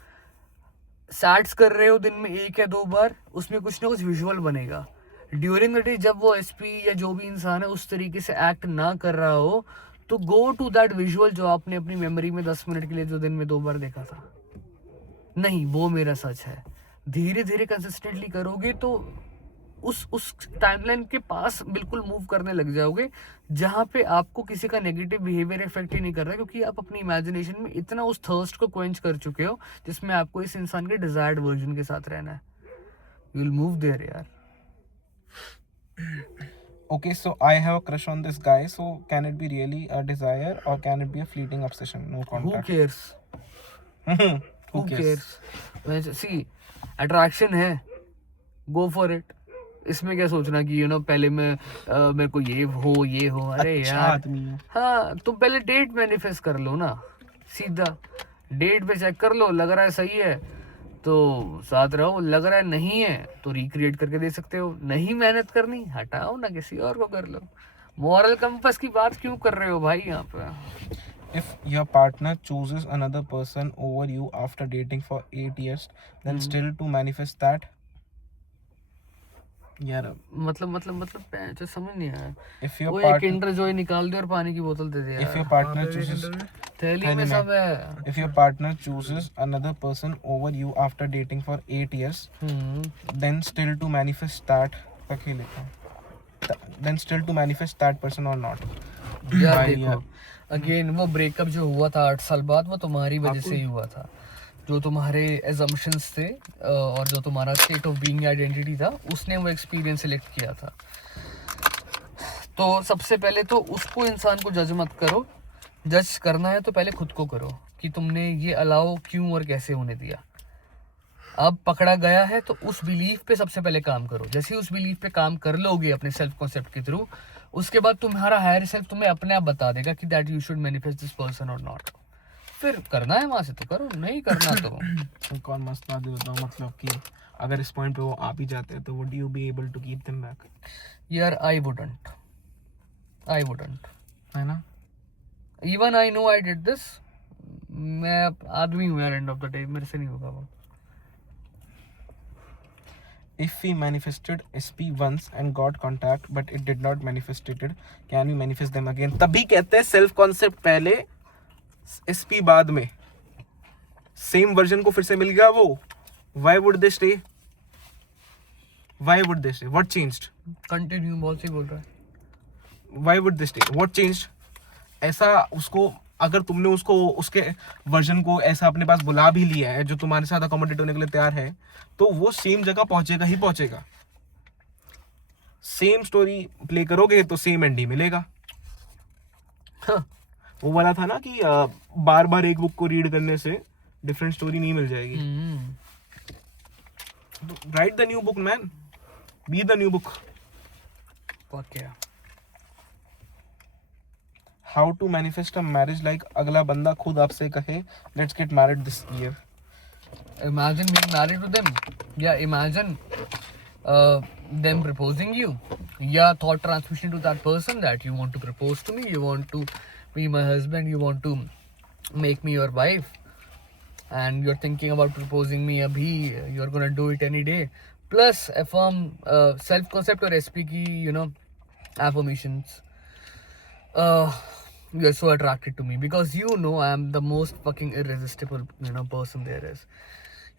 सैट्स कर रहे हो दिन में 1 या 2 बार, उसमें कुछ ना कुछ विजुअल बनेगा. ड्यूरिंग द डे जब वो एसपी या जो भी इंसान है उस तरीके से एक्ट ना कर रहा हो तो गो टू दैट विजुअल जो आपने अपनी मेमोरी में 10 मिनट के लिए जो दिन में 2 बार देखा था. नहीं वो मेरा सच है. धीरे धीरे कंसिस्टेंटली करोगे तो उस टाइमलाइन के पास बिल्कुल मूव करने लग जाओगे जहाँ पे आपको किसी का नेगेटिव बिहेवियर इफेक्ट ही नहीं कर रहा है, क्योंकि आप अपनी इमेजिनेशन में इतना उस थर्स्ट को क्वेंच कर चुके हो जिसमें आपको इस इंसान के डिजायर्ड वर्जन के साथ रहना है. यू विल मूव देयर यार. Okay, so I have a crush on this guy. So can it be really a desire or can it be a fleeting obsession? No Who contact. cares? Who cares? See, attraction है, go for it. इसमें क्या सोचना कि पहले मेरे को ये हो. अरे अच्छा यार आदमी है. हाँ तुम पहले डेट मैनिफेस्ट कर लो ना. सीधा डेट पे चेक कर लो, लग रहा है सही है तो साथ रहो, लग रहा है नहीं है तो रिक्रिएट करके दे सकते हो. नहीं मेहनत करनी हटाओ ना, किसी और को कर लो. मॉरल कंपास की बात क्यों कर रहे हो भाई यहाँ पे. If your partner chooses another person over you after dating for 8 years, then still to manifest that. यार मतलब जो समझ नहीं आया. if your वो एक partner किंडर जॉय निकाल दे और पानी की बोतल दे दे if यार. your partner chooses थैली में सब है. if your partner chooses another person over you after dating for 8 years, then still to manifest that. तक ही लिखा. Then still to manifest that person or not. यार भाई देखो अगेन वो ब्रेकअप जो हुआ था 8 साल बाद, वो तुम्हारी वजह से ही हुआ था. जो तुम्हारे एजम्पशंस थे और जो तुम्हारा स्टेट ऑफ बीइंग आइडेंटिटी था, उसने वो एक्सपीरियंस सिलेक्ट किया था. तो सबसे पहले तो उसको इंसान को जज मत करो. जज करना है तो पहले खुद को करो कि तुमने ये अलाउ क्यों और कैसे होने दिया. अब पकड़ा गया है तो उस बिलीफ पे सबसे पहले काम करो. जैसे ही उस बिलीफ पे काम कर लोगे अपने सेल्फ कॉन्सेप्ट के थ्रू, उसके बाद तुम्हारा हायर सेल्फ तुम्हें अपने आप बता देगा कि that you should manifest this person और नॉट. फिर करना है वहां से तो करो, नहीं करना तो कौन मस्त बात बताओ. मतलब कि अगर इस पॉइंट पे वो आप ही जाते हैं तो would you be able to keep them back? यार आई वुडंट है ना. Even I know I did this. मैं आदमी हूँ यार, एंड ऑफ द डे मेरे से नहीं होगा वो. If we manifested SP once and got contact but it did not manifested, can we manifest them again? तभी कहते हैं सेल्फ कॉन्सेप्ट पहले, SP बाद में. सेम वर्जन को फिर से मिल गया वो. Why would they stay? What changed? Continue बहुत सही बोल रहा है. Why would they stay? What changed? ऐसा उसको, अगर तुमने उसको उसके वर्जन को ऐसा अपने पास बुला भी लिया है जो तुम्हारे साथ अकोमोडेट होने के लिए तैयार है, तो वो सेम जगह पहुंचेगा ही पहुंचेगा. सेम स्टोरी प्ले करोगे तो सेम एंड ही मिलेगा. हाँ. वो वाला था ना कि बार बार एक बुक को रीड करने से डिफरेंट स्टोरी नहीं मिल जाएगी. Right the new book man. Be the new book. Fuck yeah. How to manifest a marriage like अगला बंदा खुद आपसे कहे let's get married this year. Imagine being married to them. Yeah, imagine them proposing you. Yeah, thought transmission to that person that you want to propose to me, you want to be my husband, you want to make me your wife, and you're thinking about proposing me abhi, you're gonna do it any day. Plus affirm self-concept or SP ki, you know, affirmations. You're so attracted to me because you know I am the most fucking irresistible, you know, person there is.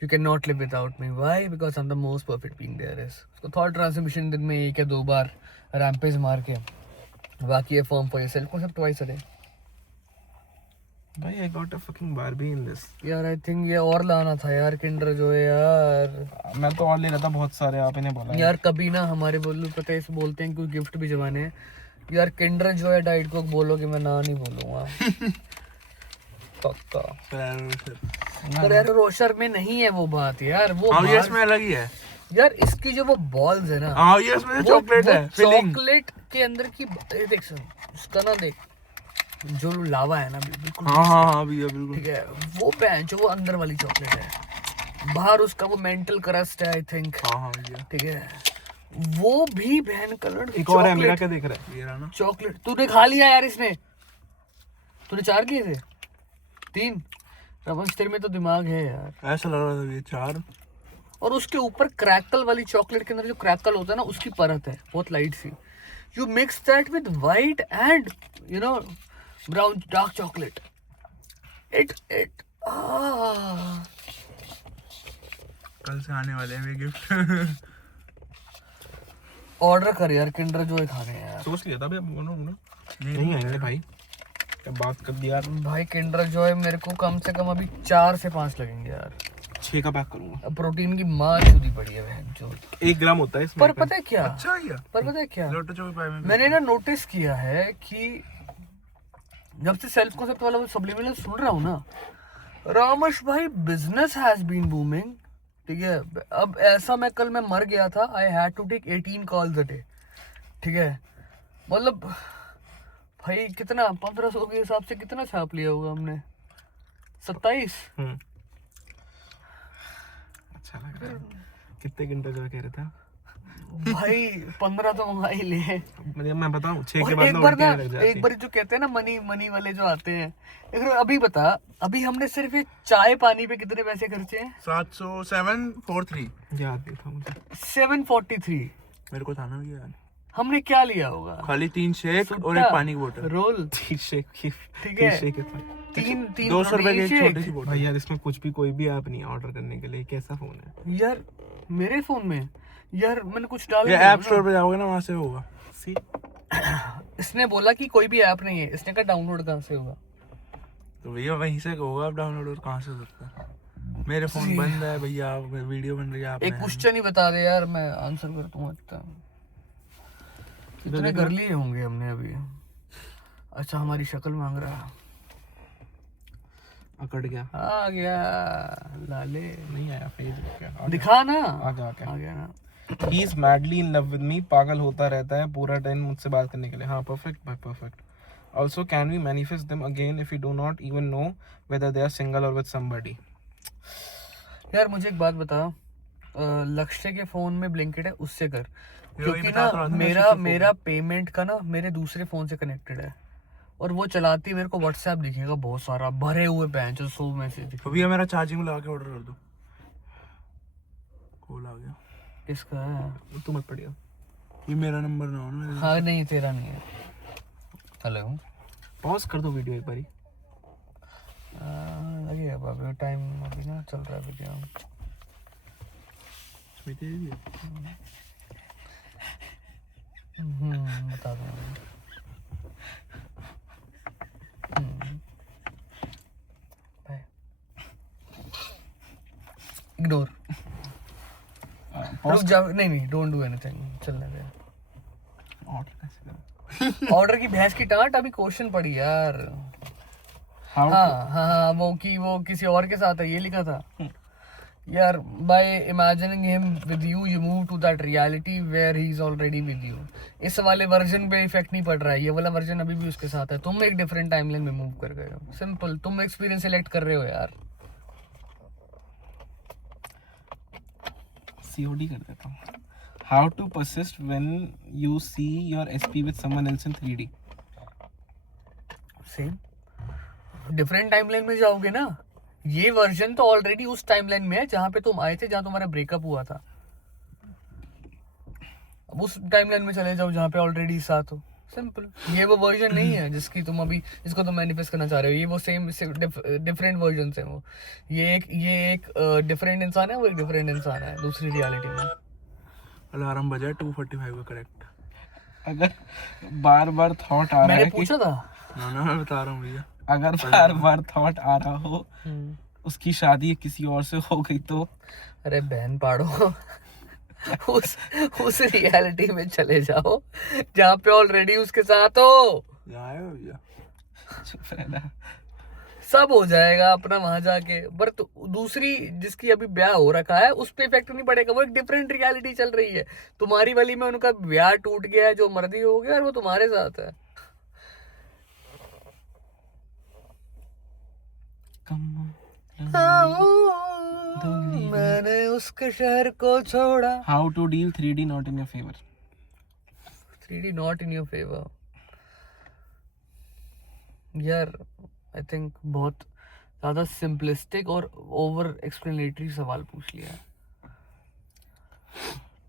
You cannot live without me. Why? Because I'm the most perfect being there is. So thought transmission दिन में एक या दो बार rampage मार के बाकी affirm for yourself concept twice a day. भाई I got a fucking Barbie in this. यार I think ये और लाना था यार किंडर जो है यार. मैं तो और ले रहा था बहुत सारे आप इन्हें बोला. यार कभी ना हमारे बोलू पता है इस बोलते हैं कोई गिफ्ट भी जमाने हैं. यार किंडर जो है डाइट को बोलोगे मैं ना नहीं बोलूँगा. पक्का. पर रोशर में नहीं है वो बात यार. वो ये इसमें अलग ही है यार. इसकी जो वो बॉल्स है ना. हाँ ये इसमें चॉकलेट है. चॉकलेट के अंदर की देख सुन उसका ना देख जो लावा है ना बिल्कुल. हाँ भैया बिल्कुल ठीक है. वो जो वो अंदर वाली चॉकलेट है. बाहर उसका वो मेंटल क्रस्ट है आई थिंक. हाँ भैया ठीक है. वो भी बहन कलर. एक और है मेरा क्या देख रहा है ये रहा ना चॉकलेट. तूने खा लिया यार. इसने तूने 4 किए थे 3. रवंश तेरे में तो दिमाग है यार. ऐसा लग रहा था ये 4. और उसके ऊपर क्रैकल वाली चॉकलेट के अंदर जो क्रैकल होता है ना उसकी परत है बहुत लाइट सी. You mix that with white and you know brown dark chocolate. It कल से आने वाले हैं गिफ्ट. ऑर्डर कर यार किंडर जॉय खाने हैं यार. सोच लिया था अभी नहीं आएंगे भाई. क्या बात कर दिया यार. भाई किंडर जॉय मेरे को कम से कम अभी 4 से 5 लगेंगे यार. 6 का पैक करूंगा. प्रोटीन की माँ चुदी पड़ी है बहन जो. 1 ग्राम होता है इसमें. पर पता है क्या. अच्छा है पर पता है क्या लोटो चौकी पाई में मैंने ना नोटिस किया है कि जब से सेल्फ कॉन्सेप्ट वाला वो सब्लिमिनल सुन रहा हूँ ना रामश भाई बिजनेस हैज बीन बूमिंग. ठीक है. अब ऐसा मैं कल मैं मर गया था. I had to take 18 calls a day. ठीक है. मतलब भाई कितना 1500 के हिसाब से कितना छाप लिया होगा हमने. 27. अच्छा लग रहा है. कितने घंटे जो कह रहे थे भाई 15 तो मंगा ही ले. मैं बताऊं 6 और के बाद एक ना बार उल्टियाँ ना लग जाती एक बार जो कहते हैं ना मनी वाले जो आते हैं. एक बार अभी बता अभी हमने सिर्फ ये चाय पानी पे कितने पैसे खर्चे हैं. 707.43 याद नहीं था मुझे. 743. मेरे को था ना ये यार. हमने क्या लिया होगा. खाली 3 शेक और एक पानी की बोतल. रोल. ठीक है. 3 200 रुपए की एक छोटी सी बोतल. भाई यार इसमें कुछ भी कोई भी ऐप नहीं है ऑर्डर करने के लिए. कैसा फोन है यार मेरे फोन में. यार मैंने कुछ डाला ये ऐप स्टोर पे जाओगे ना वहाँ से होगा. सी इसने बोला कि कोई भी ऐप नहीं है. इसने कहा डाउनलोड कहाँ से होगा. तो भैया वहीं से होगा. आप डाउनलोड और कहाँ से हो सकता है. मेरे फोन बंद है भैया. वीडियो बन रही है. एक क्वेश्चन ही बता दे यार मैं आंसर कर दूंगा. कितने कर लिए होंगे हमने अभी. अच्छा हमारी शक्ल मांग रहा है. अकड़ गया. आ गया लाले. नहीं आया फेसबुक क्या दिखा ना. आ गया ना. He is madly in love with me. पागल होता रहता है पूरा टाइम मुझसे बात करने के लिए. हाँ perfect भाई perfect. Also can we manifest them again if we do not even know whether they are single or with somebody. यार मुझे एक बात बता. लक्ष्य के फोन में ब्लिंकिट है उससे कर. क्योंकि ना मेरा पेमेंट का ना मेरे दूसरे फोन से कनेक्टेड है और वो चलाती मेरे को व्हाट्सएप दिखेगा बहुत सारा भरे हुए बैंक 100 मैसेज. भैया मेरा चार्जिंग में लगा के ऑर्डर कर दो. कॉल आ गया. किसका है. तू मत पढ़ियो. ये मेरा नंबर ना हो ना. हाँ नहीं तेरा नहीं है. हेलो. पॉज कर दो वीडियो एक बारी. लगेगा बाबू टाइम अभी ना चल रहा है वीडियो. बता दो. इग्नोर. रुक जा. नहीं डोंट डू एनीथिंग. चलने दे. ऑर्डर की भैंस की टांट. अभी क्वेश्चन पड़ी यार. हाँ वो किसी और के साथ है ये लिखा था यार by imagining him with you you move to that reality where he is already with you. इस वाले वर्जन पे इफेक्ट नहीं पड़ रहा है, ये वाला वर्जन अभी भी उसके साथ है, तुम एक डिफरेंट टाइमलाइन में मूव कर गए हो, सिंपल, तुम एक्सपीरियंस सिलेक्ट कर रहे हो यार. COD कर देता हूँ. How to persist when you see your SP with someone else in 3D? Same different timeline में जाओगे ना, ये वर्जन तो ऑलरेडी उस टाइमलाइन में है जहाँ पे तुम आए थे, जहाँ तुम्हारा ब्रेकअप हुआ था. अब उस टाइमलाइन में चले जाओ जहाँ पे ऑलरेडी साथ हो, सिंपल. ये वो वर्जन नहीं है जिसकी तुम अभी, जिसको तुम मैनिफेस्ट करना चाह रहे हो. ये वो सेम डिफरेंट वर्जन है वो. ये एक डिफरेंट इंसान है, वो एक डिफरेंट इंसान है दूसरी रियलिटी में. अलार्म बजा 2:45 का करेक्ट. अगर बार बार थॉट आ रहा मैंने है कि पूछा था. ना मैं बता रहा हूँ भैया. अगर बार बार थॉट आ रहा हो उसकी शादी किसी और से हो गई तो? अरे बहन पाड़ो, उस रियलिटी में चले जाओ जहाँ पे ऑलरेडी उसके साथ हो. यहाँ आए हो भैया. चुप रहना. सब हो जाएगा अपना वहां जाके. पर तो दूसरी जिसकी अभी ब्याह हो रखा है उस पे इफेक्ट नहीं पड़ेगा, वो एक डिफरेंट रियलिटी चल रही है. तुम्हारी वाली में उनका ब्याह टूट गया है, जो मर्जी हो गया, और वो तुम्हारे साथ है. मैंने उसके शहर को छोड़ा. How to deal 3D not in your favor? 3D not in your favor. यार आई थिंक बहुत ज़्यादा सिंपलिस्टिक और ओवर एक्सप्लेनेटरी सवाल पूछ लिया है.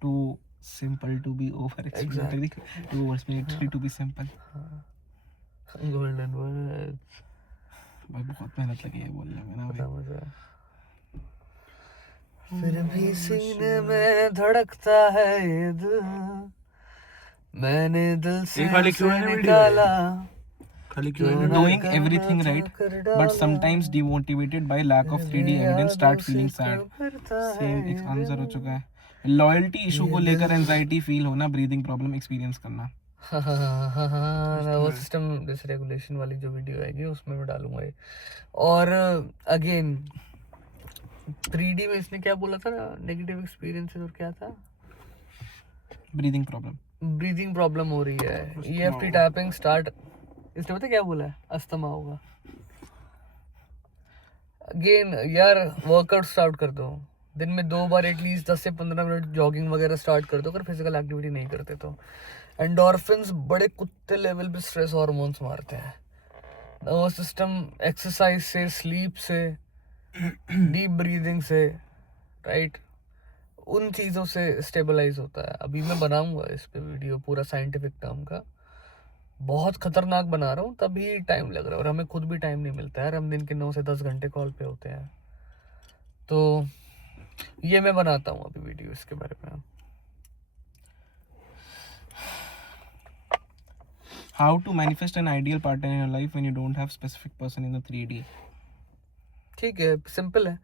Too simple to be over explanatory. Too explanatory to be simple. Golden words. भाई बहुत मेहनत लगी है बोलने में ना भाई. मुझे फिर भी सीने में धड़कता है ये दिल, मैंने दिल से एक वाली क्यों है ना वीडियो? निकाला. खाली क्यों है? Doing everything right, but sometimes demotivated by lack of 3D evidence, start feeling sad. Same एक आंसर हो चुका है. लॉयल्टी इशू को लेकर एंजाइटी फील होना, ब्रीदिंग प्रॉब्लम एक्सपीरियंस करना. हाँ, वो सिस्टम डिसरेगुलेशन वाली जो वीडियो आएगी उसमें मैं डालूंगा ये. और अगेन 3D में इसने क्या बोला था, नेगेटिव एक्सपीरियंसेस, और क्या था, ब्रीदिंग प्रॉब्लम. ब्रीदिंग प्रॉब्लम हो रही है, EFT टैपिंग स्टार्ट. इसने पता क्या बोला है, अस्थमा होगा. अगेन यार वर्कआउट स्टार्ट कर दो, दिन में 2 बार एटलीस्ट 10 से 15 मिनट जॉगिंग वगैरह स्टार्ट कर दो अगर फिजिकल एक्टिविटी नहीं करते तो. एंडोर्फिन्स बड़े कुत्ते लेवल पे स्ट्रेस हार्मोन्स मारते हैं. नर्वस सिस्टम एक्सरसाइज से, स्लीप से, डीप ब्रीदिंग से, राइट, उन चीज़ों से स्टेबलाइज होता है. अभी मैं बनाऊंगा इस पे वीडियो पूरा साइंटिफिक टर्म का, बहुत खतरनाक बना रहा हूँ, तभी टाइम लग रहा है. और हमें खुद भी टाइम नहीं मिलता है, हम दिन के 9 से 10 घंटे कॉल पे होते हैं. तो ये मैं बनाता हूँ अभी वीडियो इसके बारे में. How to manifest an ideal partner in your life when you don't have specific person in the 3D? ठीक है, सिंपल है.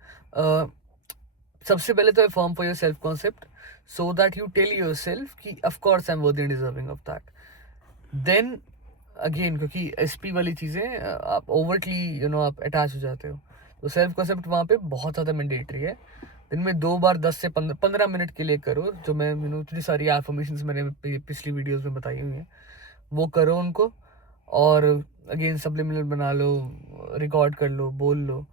सबसे पहले तो form for your self concept so that you tell your self कि of course I am worthy and deserving of that. Then again क्योंकि SP वाली चीज़ें आप ओवरटली आप अटैच हो जाते हो, तो सेल्फ कॉन्सेप्ट वहाँ पे बहुत ज़्यादा मैंडेटरी है. दिन में 2 बार 10 से 15 मिनट के लिए करो, जो मैं इतनी सारी एफर्मेशंस मैंने पिछली वीडियोस में बताई हुई हैं, वो करो उनको. और अगेन सप्लीमेंटल बना लो, रिकॉर्ड कर लो, बोल लो,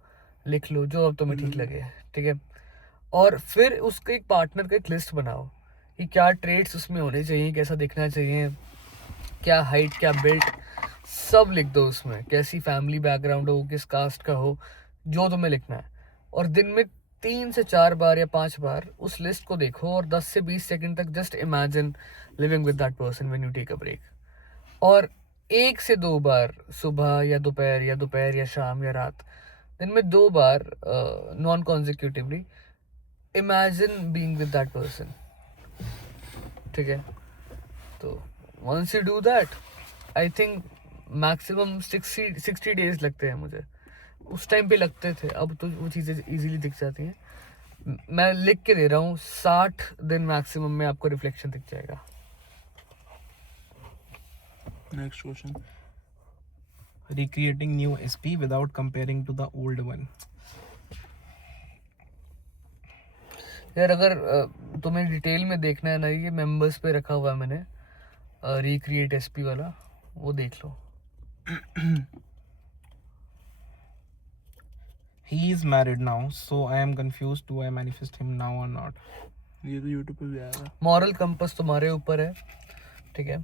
लिख लो, जो अब तुम्हें ठीक लगे, ठीक है. और फिर उसके एक पार्टनर का एक लिस्ट बनाओ कि क्या ट्रेड्स उसमें होने चाहिए, कैसा दिखना चाहिए, क्या हाइट, क्या बिल्ट, सब लिख दो उसमें. कैसी फैमिली बैकग्राउंड हो, किस कास्ट का हो, जो तुम्हें लिखना है. और दिन में 3 से 4 बार या 5 बार उस लिस्ट को देखो और 10 से 20 सेकंड तक just imagine living with that person when you take a break. और 1 से 2 बार सुबह या दोपहर या शाम या रात, दिन में 2 बार non consecutively imagine being with that person, ठीक है. तो once you do that, I think maximum 60 days लगते हैं मुझे. उस टाइम पे लगते थे, अब तो वो चीज़ें इजीली दिख जाती हैं. मैं लिख के दे रहा हूँ 60 दिन मैक्सिमम में आपको रिफ्लेक्शन दिख जाएगा. Next question. Recreating new SP without comparing to the old one. यार अगर तुम्हें डिटेल में देखना है ना, ये मेंबर्स पे रखा हुआ है मैंने, रिक्रिएट एसपी वाला, वो देख लो। He is married now, so I am confused. Do I manifest him now or not? ये तो यूट्यूब पे भी आएगा। मॉरल कंपस तुम्हारे ऊपर है, ठीक है।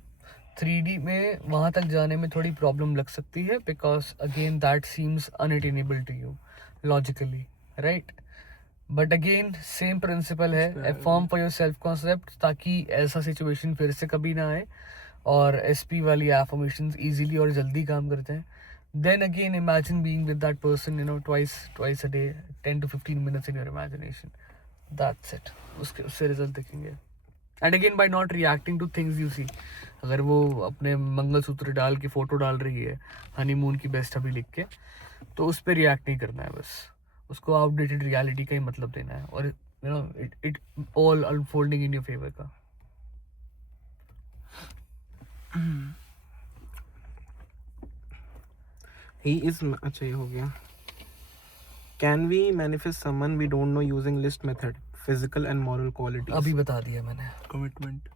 3D में वहां तक जाने में थोड़ी प्रॉब्लम लग सकती है, because again that seems unattainable to you logically, right. But again same principle है, affirm for your self concept, ताकि ऐसा सिचुएशन फिर से कभी ना आए। और एसपी वाली एफर्मेशंस इजीली और जल्दी काम करते हैं। Then again imagine being with that person, you know, twice a day, 10 to 15 minutes in your imagination, that's it. उससे रिजल्ट देखेंगे। And again by not reacting to things you see, अगर वो अपने मंगलसूत्र डाल के फोटो डाल रही है हनीमून की बेस्ट अभी लिख के, तो उस पर रिएक्ट नहीं करना है, बस उसको आउटडेटेड रियलिटी का ही मतलब देना है, और you know it all unfolding in your favour का। He is अच्छा ये हो गया। Can we manifest someone we don't know using list method? Physical and moral qualities. अभी बता दिया मैंने कमिटमेंट।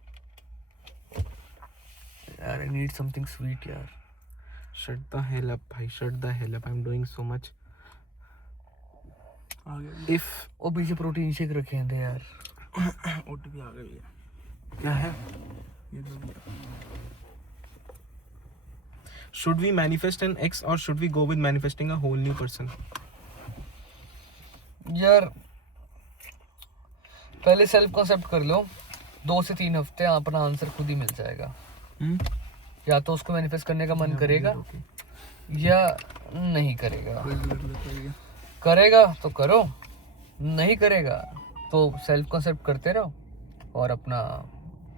यार, आई नीड समथिंग स्वीट यार। Shut the hell up, भाई। Shut the hell up. I'm doing so much. आ गया If वो पीछे प्रोटीन शेक रखे हैं दे यार। ओटीपी आ गया भैया। क्या है? ये तो भैया। Should we manifest an ex or should we go with manifesting a whole new person? यार पहले सेल्फ कॉन्सेप्ट कर लो, 2 से 3 हफ्ते अपना आंसर खुद ही मिल जाएगा। या तो उसको मैनिफेस्ट करने का मन करेगा या नहीं करेगा। करेगा तो करो, नहीं करेगा तो सेल्फ कॉन्सेप्ट करते रहो और अपना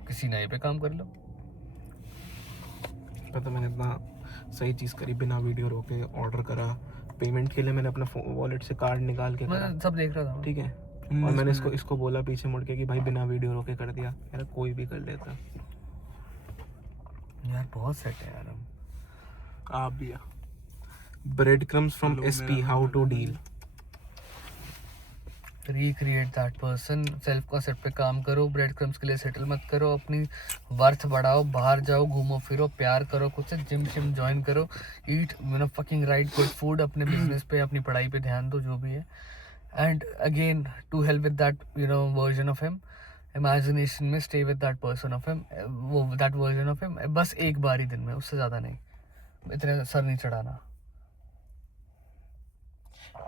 किसी नए पे काम कर लो। पता मैंने इतना सही चीज़ करी, बिना वीडियो रोके ऑर्डर करा। पेमेंट के लिए मैंने अपना वॉलेट से कार्ड निकाल के करा, मैं सब देख रहा था। ठीक है। और मैंने इसको बोला पीछे मुड़ के कि भाई बिना वीडियो रोके कर दिया। यार कोई भी कर लेता। यार बहुत सेट है यार हम। आप भी bread crumbs from Hello, SP, मेरा हाउ नाम टू है deal. Recreate that person, self concept पे काम करो, ब्रेड क्रम्स के लिए सेटल मत करो, अपनी वर्थ बढ़ाओ, बाहर जाओ, घूमो फिरो, प्यार करो खुद से, जिम शिम ज्वाइन करो, eat you know fucking right good food, अपने बिजनेस पे अपनी पढ़ाई पे ध्यान दो, जो भी है। And again to help with that you know version of him, imagination में stay with that person of him, वो दैट वर्जन ऑफ हिम, बस एक बार ही दिन में, उससे ज़्यादा नहीं, इतने सर नहीं चढ़ाना।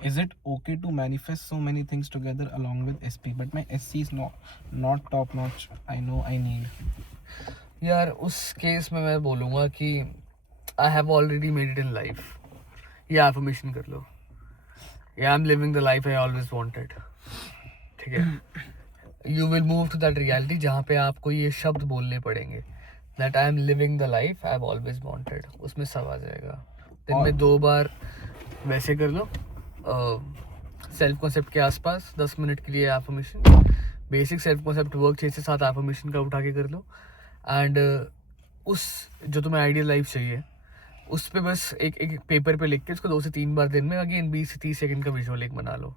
Is it okay to manifest so many things together along with SP? But my SC is not top notch. I know I need. यार उस केस में मैं बोलूँगा कि I have already made it in life, ये affirmation कर लो, या I am living the life I always wanted, ठीक है। You will move to that reality जहाँ पे आपको ये शब्द बोलने पड़ेंगे, that I am living the life I have always wanted, उसमें सब आ जाएगा। दिन में 2 बार वैसे कर लो, सेल्फ कॉन्सेप्ट के आसपास 10 मिनट के लिए affirmation, basic self concept work 6 से 7 एफर्मेशन का उठा के कर लो। एंड उस जो तुम्हें आइडियल लाइफ चाहिए उस पे बस एक पेपर पे लिख के उसको 2 से 3 बार दिन में अगेन 20 से 30 सेकंड का विजुअल एक बना लो।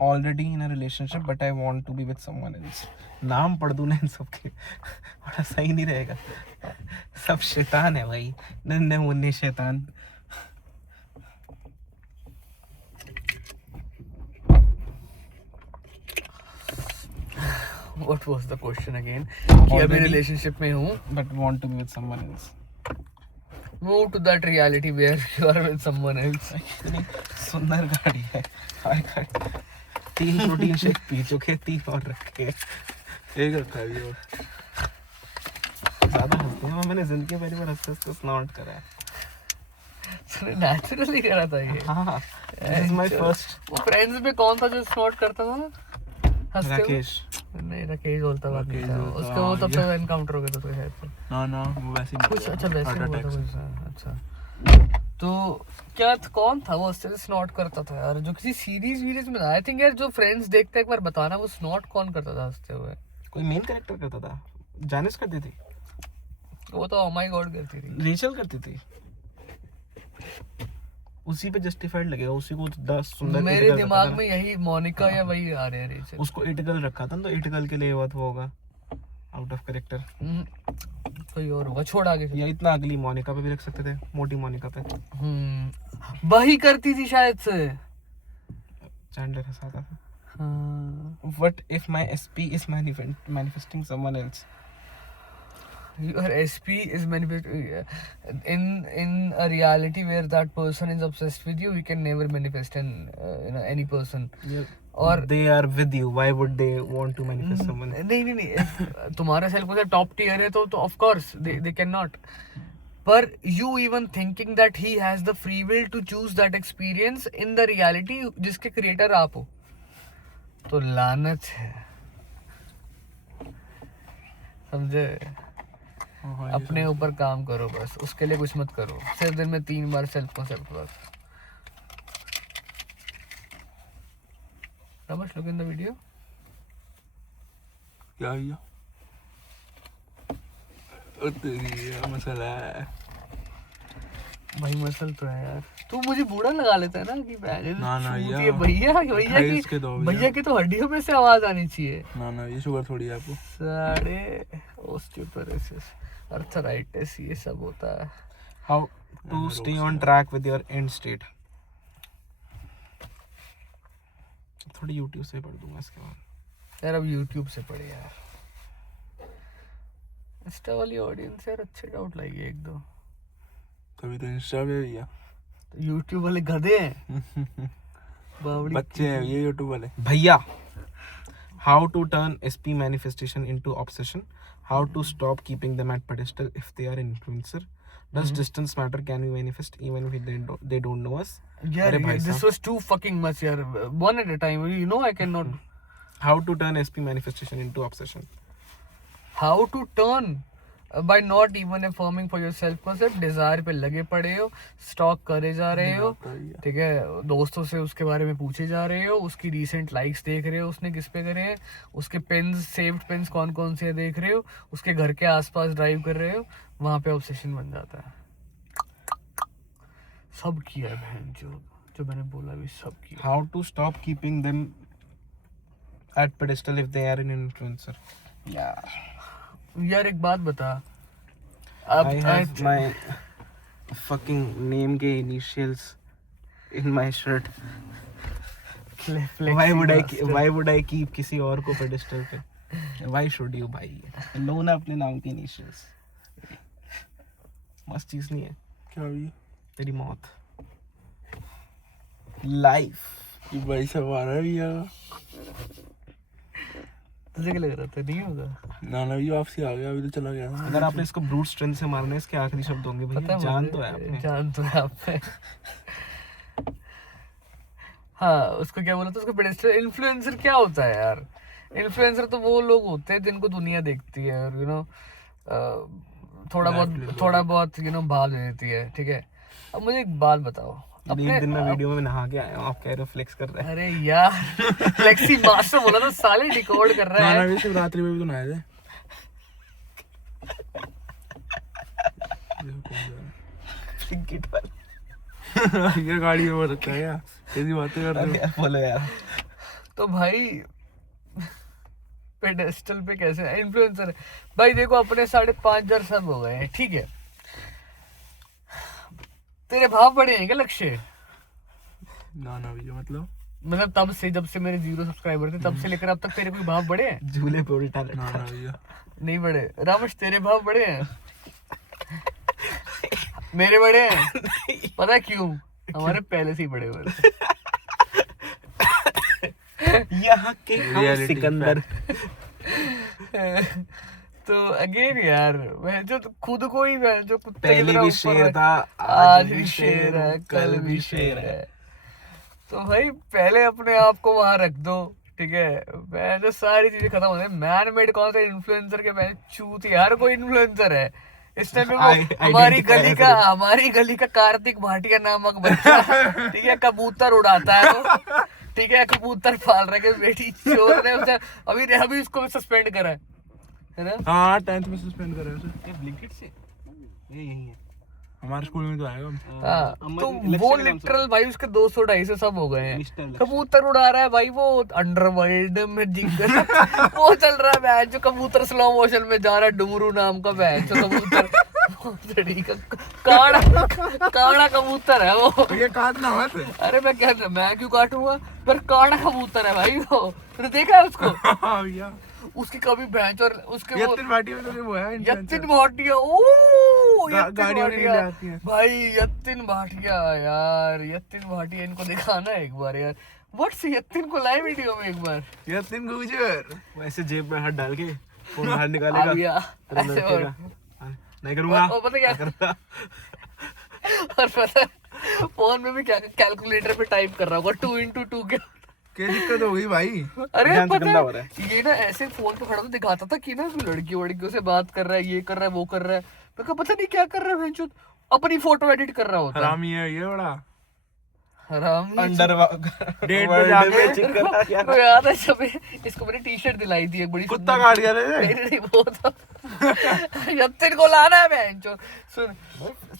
Already in a relationship, but I want to be with someone else. नाम पढ़ दूँ ना इन सबके, बड़ा सही नहीं रहेगा। सब शैतान है भाई, नन्हे मुन्ने शैतान। What was the question again? कि अभी रिलेशनशिप में हूँ, But want to be with someone else. move to that reality where you are with someone else. इतनी सुंदर गाड़ी है, हाय हाय। 3 प्रोटीन शेक पी चुके, 3 और रखे। एक रखा है ये। ज्यादा हंसते हैं, मैंने जिंदगी में पहली बार हंसते हंसते स्नॉट करा है। नेचुरली करा था ये। हाँ, this is my first. वो फ्रेंड्स में कौन था जो स्नॉट करता था ना हंसते हुए? राकेश। नहीं, राकेश बोलता बात नहीं था राकेश उसका, वो तब तक एनकाउंटर हो गया था उसके शायद से ना वो वैसे ही कुछ। अच्छा वैसे Heart हुआ था attack से। कुछ, अच्छा। तो क्या कौन था वो हंसते स्नॉट करता था यार, जो किसी सीरीज में? आई थिंक यार जो फ्रेंड्स देखते हैं एक बार बताना, वो स्नॉट कौन करता था हंसते हुए? कोई मेन कैरेक्टर करता था, जानिस करती थी, वो तो ओ माय गॉड करती थी। रेचल करती थी। उसी पे जस्टिफाइड लगेगा, उसी को 10 सुंदर मेरे इटगल दिमाग रखा में यही मोनिका या वही आ रहे हैं था। रेचल। उसको इटगल रखा था ना, तो इटगल के लिए ये बात वो होगा आउट ऑफ कैरेक्टर। कोई और होगा, छोड़ आगे। या इतना अगली मोनिका पे भी रख सकते थे, मोटी मोनिका पे। वही करती थी शायद से। चैंडलर हंसाता था। हाँ। What if my SP is manifesting someone else? Your SP is in a reality where that person is obsessed with you, we can never manifest any person. Yeah. और they are with you, why would they want to manifest someone? नहीं if तुम्हारा self को top tier है तो of course they cannot. पर you even thinking that he has the free will to choose that experience in the reality जिसके creator आप हो, तो लानत है, समझे? अपने ऊपर काम करो बस, उसके लिए कुछ मत करो। सिर्फ दिन में 3 बार सेल्फ कॉन्सेप्ट बस। Ramesh, look in the video. क्या भैया? तेरी मसला है भाई मसल तो है यार। तू मुझे बूढ़ा लगा लेता है ना कि ना भैया भैया की तो हड्डियों में से आवाज आनी चाहिए। ना ये शुगर थोड़ी है आपको। सारे ओस्टियोपोरोसिस, अर्थराइटिस, ये सब होता है। How to stay on track with your end state? थोड़ी YouTube से पढ़ दूंगा इसके बाद। यार अब YouTube से पढ़े यार। इंस्टा वाली ऑडियंस यार अच्छे डाउट लाएगी 1-2। तभी तो इंस्टा पे भैया YouTube वाले गधे हैं। बावड़ी बच्चे हैं ये यूट्यूब वाले। भैया, how to turn SP manifestation into obsession? How to stop keeping them at pedestal if they are influencer? Does distance matter? Can we manifest even if they don't know us? यार अरे भाई this साहब। was too fucking much यार। One at a time, you know I cannot. How to turn SP manifestation into obsession? How to turn by not even affirming for your self concept, desire पे लगे पड़े हो, stock करे जा रहे हो, ठीक है, दोस्तों से उसके बारे में पूछे जा रहे हो, उसकी रीसेंट लाइक्स देख रहे हो, उसने किस पे करे हैं, उसके पेन्स, सेव्ड पेन्स कौन कौन से देख रहे हो, उसके घर के आसपास ड्राइव कर रहे हो, वहाँ पे ऑब्सेशन बन जाता है। सब किया है बहन, जो मैंने बोला भी सब किया। How to stop keeping them at pedestal if they are an influencer? Yeah. यार एक बात बता, अब I have my fucking name के initials in my shirt. Why would I keep किसी और को pedestal पे? Why should you भाई? लो ना अपने नाम के initials। मस्त चीज नहीं है क्या भैया? तेरी मौत। लाइफ। ये भाई सब आ रहा है भैया। तुझे क्या लग रहा था नहीं होगा? ना भैया वापसी आ गया, अभी तो चला गया। अगर आपने इसको ब्रूट स्ट्रेंथ से मारना है, इसके आखिरी शब्द होंगे पता भैया, है जान मुझे, तो है आपने। जान तो है आप पे। हाँ, उसको क्या बोला था, उसको पेडेस्टल इन्फ्लुएंसर क्या होता है यार? इन्फ्लुएंसर तो वो लोग होते हैं जिनको दुनिया देखती है और थोड़ा बहुत भाव दे देती है, ठीक है। अब मुझे एक बात बताओ, एक दिन मैं वीडियो में नहा के आया हूँ, आप कह रहे हो फ्लेक्स कर रहे हैं। अरे यार फ्लेक्सी मास्टर बोला था, साले रिकॉर्ड कर रहा है। ना शिवरात्रि में भी तो नहाए थे। ब्लिंकिट वाला। ये गाड़ी में रखा है क्या? कैसी बातें कर रहे हो? बोलो यार। तो भाई पेडेस्टल पे कैसे इन्फ्लुएंसर? भाई देखो अपने 5,500 सब हो गए हैं, ठीक है। तेरे भाव बढ़े हैं क्या लक्ष्य? ना भैया मतलब तब से, जब से मेरे 0 सब्सक्राइबर थे तब से लेकर अब तक तेरे कोई भाव बढ़े हैं? झूले पे उल्टा ना भैया नहीं बढ़े। रामेश तेरे भाव बढ़े हैं? मेरे बढ़े हैं। पता है क्यों? हमारे पहले से ही बढ़े हुए थे। यहाँ के हम सिकंदर। तो अगेन यार, मैं जो खुद को ही मैं जो कुत्ते की पहले तरह भी ऊपर शेर है, था, आज भी शेर है, कल भी शेर है। तो भाई पहले अपने आप को वहां रख दो, ठीक है। मैं जो सारी चीजें खत्म हो गई, मैन मेड कौन सा इन्फ्लुएंसर के, मैं चूत यार कोई इन्फ्लुएंसर है इस टाइम पे। हमारी गली का कार्तिक भाटिया नामक बच्चा, ठीक है, कबूतर उड़ाता है तो, ठीक है, कबूतर पाल रहा है, बेटी चोर ने उसे अभी उसको सस्पेंड करा है ना। हाँ 10th में सस्पेंड करा है उसे। ये ब्लिंकिट से ये यही है। हमारे स्कूल में तो आएगा। हाँ, तो वो लिटरल भाई उसके 200-250 सब हो गए हैं। कबूतर उड़ा रहा है भाई, वो अंडरवर्ल्ड में जिंगल वो चल रहा है बैच, जो कबूतर स्लो मोशन में जा रहा है, डुमरू नाम का बैच जो कबूतर काड़ा कबूतर है वो। ये काटना मत। अरे मैं क्यों काटूंगा, पर काड़ा कबूतर है भाई वो। तूने देखा है उसको? हाँ भैया, उसकी कभी भैंस और उसके वो यत्तिन भाटिया में तो वो है यत्तिन भाटिया, ओ यत्तिन गाड़ियों में भाटिया ले आती हैं। भाई, यत्तिन भाटिया यार, यत्तिन भाटिया इनको दिखाना है एक बार यार। व्हाट्स यत्तिन को लाइव वीडियो में एक बार। यत्तिन गुजर वैसे जेब में हाथ डाल के फोन बाहर आ निकालेगा गया तेरे ऐसे लड़के और का। नहीं करूंगा। और पता क्या और पता है, फोन में भी क्या कैलकुलेटर पे टाइप कर रहा होगा 2 into 2 के। क्या दिक्कत हो गई भाई? अरे ध्यान से पता गंदा हो रहा है ये ना ऐसे फोन पे खड़ा तो दिखाता था कि ना लड़कियों से बात कर रहा है, ये कर रहा है, वो कर रहा है। मैं कहा पता नहीं क्या कर रहा है भैंचोद, अपनी फोटो एडिट कर रहा होता है। हरामी है ये बड़ा। हरामी अंडर डेट पे जाके को याद है जब इसको मैंने टी शर्ट दिलाई थी एक बड़ी कुत्ता काट गया रे। नहीं वो तो यत्तिन को लाना है भैंचोद। सुन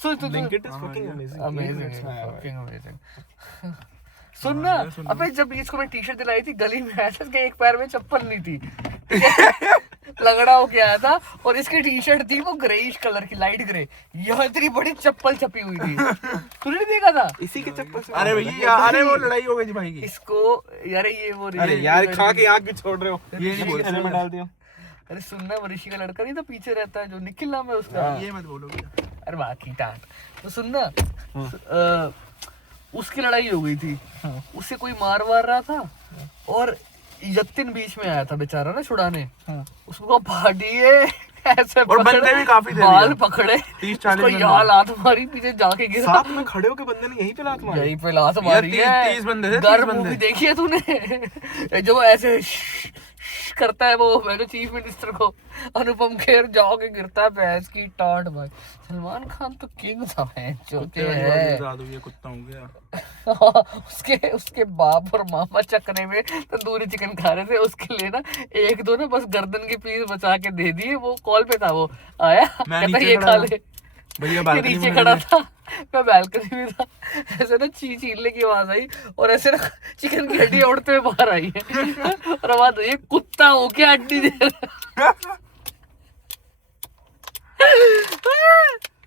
सुन सुन Blinkit is fucking amazing. Amazing It's my- fucking amazing. सुन ना, अबे जब इसको मैं टी शर्ट दिलाई थी, गली में आया था, इसके एक पैर में चप्पल नहीं थी, लगड़ा हो गया था, और इसकी टी शर्ट थी वो ग्रेइश कलर की, लाइट ग्रे, यहाँ इतनी बड़ी चप्पल छपी हुई थी। तूने नहीं देखा था इसी के चक्कर से। अरे भैया, अरे वो लड़ाई हो गई थी भाई की। इसको? यार ये वो अरे यार खा के आग भी छोड़ रहे हो, ये नहीं बोल खाने में डाल दिया। अरे सुनना, वो ऋषि का लड़का नहीं था पीछे रहता है, जो निखिल नाम है उसका। ये मत बोलो भैया। अरे बाकी टाट तो सुनना, उसकी लड़ाई हो गई थी, उससे कोई मार रहा था, और यत्तिन बीच में आया था बेचारा ना छुड़ाने, उसको फाड़िए ऐसे और बंदे भी काफी थे बाल भैया। पकड़े, 30-40 उसको यहाँ लात मारी, पीछे जाके गिरा, साथ में खड़े होके बंदे ने यहीं पे लात मारी। यहीं पे लात मारी है। 30 बंदे थे, 30 गर्म बंदे। मूवी देखी है तूने? जो वो ऐसे करता है वो, मैं तो चीफ मिनिस्टर को, अनुपम खेर जाके गिरता है भैंस की टाट भाई। सलमान खान तो किंग था भैंस जो के है। ये कुत्ता हो गया। उसके बाप और मामा चकने में तंदूरी चिकन खा रहे थे, उसके लिए ना एक दो ना बस गर्दन के पीस बचा के दे दिए। वो कॉल पे था, वो आया कहता नीचे ये खड़ा खा था। ले, भैया ये बालकनी नीचे में खड़ा था, मैं बैल्कनी में था, ऐसे ना छीलने की आवाज आई, और ऐसे ना चिकन की हड्डी उड़ते हुए बाहर आई है, और आवाज ये कुत्ता हो क्या हड्डी दे रहा।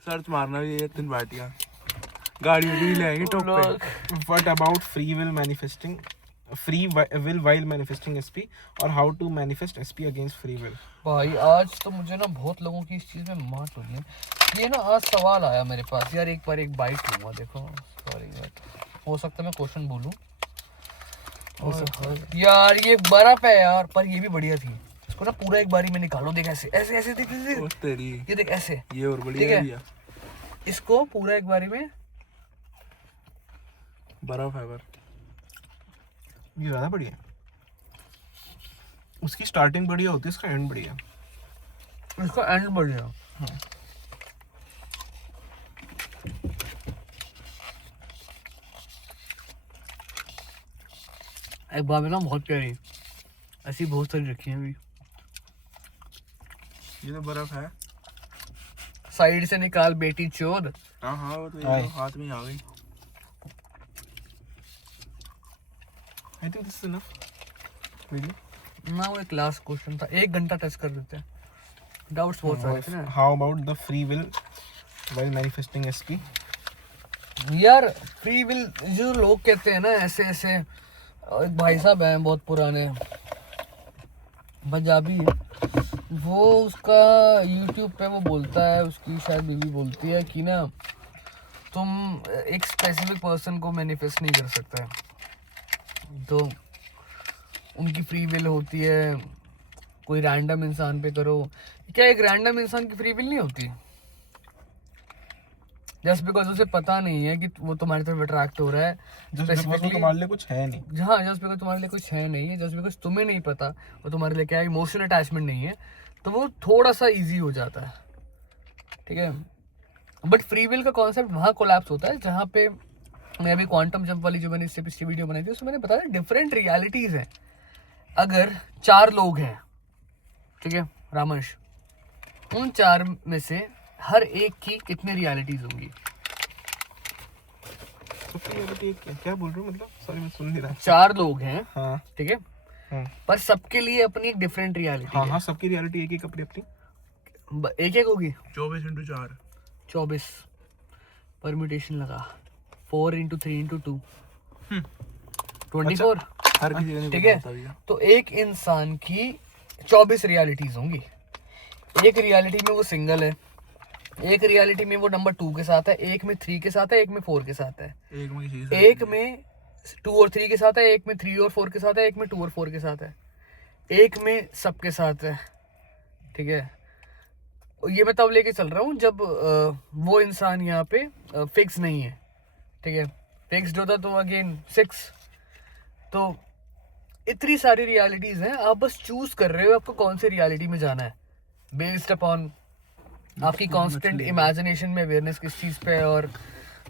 सर्च मारना ये 3 बाटियां गाड़ी में भी ले आएंगे टॉप पे। What about free will manifesting? Free will while manifesting SP, और how to manifest SP against free will? भाई आज तो मुझे ना बहुत लोगों की इस चीज में मात हुई है। ये ना आज सवाल आया मेरे पास यार, एक बार एक बाइट लूंगा, देखो सॉरी यार, हो सकता है मैं क्वेश्चन बोलूं। यार ये बर्फ है यार, पर ये भी बढ़िया थी। इसको ना पूरा एक बारी में निकालो, देख ऐसे ऐसे ऐसे, देख ओ तेरी, ये देख ऐसे, ये और ठीक बढ़िया है? है भैया। इसको पूरा एक बारी में, बर्फ है पर ये ज्यादा बढ़िया है। उसकी स्टार्टिंग बढ़िया होती है, इसका एंड बढ़िया। इसका एंड बढ़िया। एक बार में ना बहुत प्यारी, ऐसी बहुत सारी रखी हैं अभी। ये तो बर्फ है। साइड से निकाल बेटी चोद। हाँ हाँ, वो तो ये हाय। तो हाथ में ही आ गई। I think this is enough. Really? ना वो एक लास्ट क्वेश्चन था, 1 घंटा टच कर देते हैं, डाउट्स बहुत सारे थे ना। How about the free will while manifesting SP? यार फ्री विल जो लोग कहते हैं ना ऐसे ऐसे, एक भाई साहब हैं बहुत पुराने पंजाबी है, वो उसका यूट्यूब पे वो बोलता है, उसकी शायद बीवी बोलती है कि ना तुम एक स्पेसिफिक पर्सन को मैनिफेस्ट नहीं कर सकते हैं, तो उनकी फ्री विल होती है, कोई रैंडम इंसान पे करो। क्या एक रैंडम इंसान की फ्री विल नहीं होती? जस्ट बिकॉज उसे पता नहीं है कि वो तुम्हारी तरफ अट्रैक्ट हो रहा है, Just because वो तुम्हारे लिए कुछ है नहीं। हाँ, जस्ट बिकॉज तुम्हारे लिए कुछ है नहीं है, जस्ट बिकॉज तुम्हें नहीं पता वो तुम्हारे लिए क्या है, इमोशनल अटैचमेंट नहीं है, तो वो थोड़ा सा इजी हो जाता है, ठीक है। बट फ्री विल का कॉन्सेप्ट वहाँ कोलैप्स होता है जहाँ पे मैं अभी क्वांटम जंप वाली जो मैंने इससे पिछली वीडियो बनाई थी उसमें मैंने बताया डिफरेंट रियलिटीज़ हैं। अगर 4 लोग हैं, ठीक है रामश, उन 4 में से हर एक की कितनी रियलिटीज होंगी? सबकी रियलिटी एक क्या बोल रहे हो, मतलब सॉरी मैं सुन नहीं रहा। 4 लोग हैं, हाँ ठीक है, हाँ पर सबके लिए अपनी एक डिफरेंट रियलिटी हाँ है। हाँ, सबकी रियलिटी एक एक अपनी अपनी। एक एक होगी 24x4 24 परम्यूटेशन लगा 4 × 3 × 2 24। हर किसी का नहीं ठीक पता है, होता भैया। तो एक इंसान की 24 रियलिटीज होंगी। एक रियलिटी में वो सिंगल है, एक रियलिटी में वो नंबर 2 के साथ है, एक में 3 के साथ है, एक में 4 के साथ है, एक में किसी के एक में 2 और 3 के साथ है, एक में 3 और 4 के साथ है, एक में 2 और 4 के साथ है, एक में सबके साथ है। ठीक है, ये मैं तब लेके चल रहा हूँ जब वो इंसान यहाँ पे फिक्स नहीं है। ठीक है, फिक्स्ड होता तो अगेन 6। तो इतनी सारी रियलिटीज हैं, आप बस चूज कर रहे हो आपको कौन सी रियलिटी में जाना है, बेस्ड अपॉन आपकी कांस्टेंट इमेजिनेशन में अवेयरनेस किस चीज पे है, और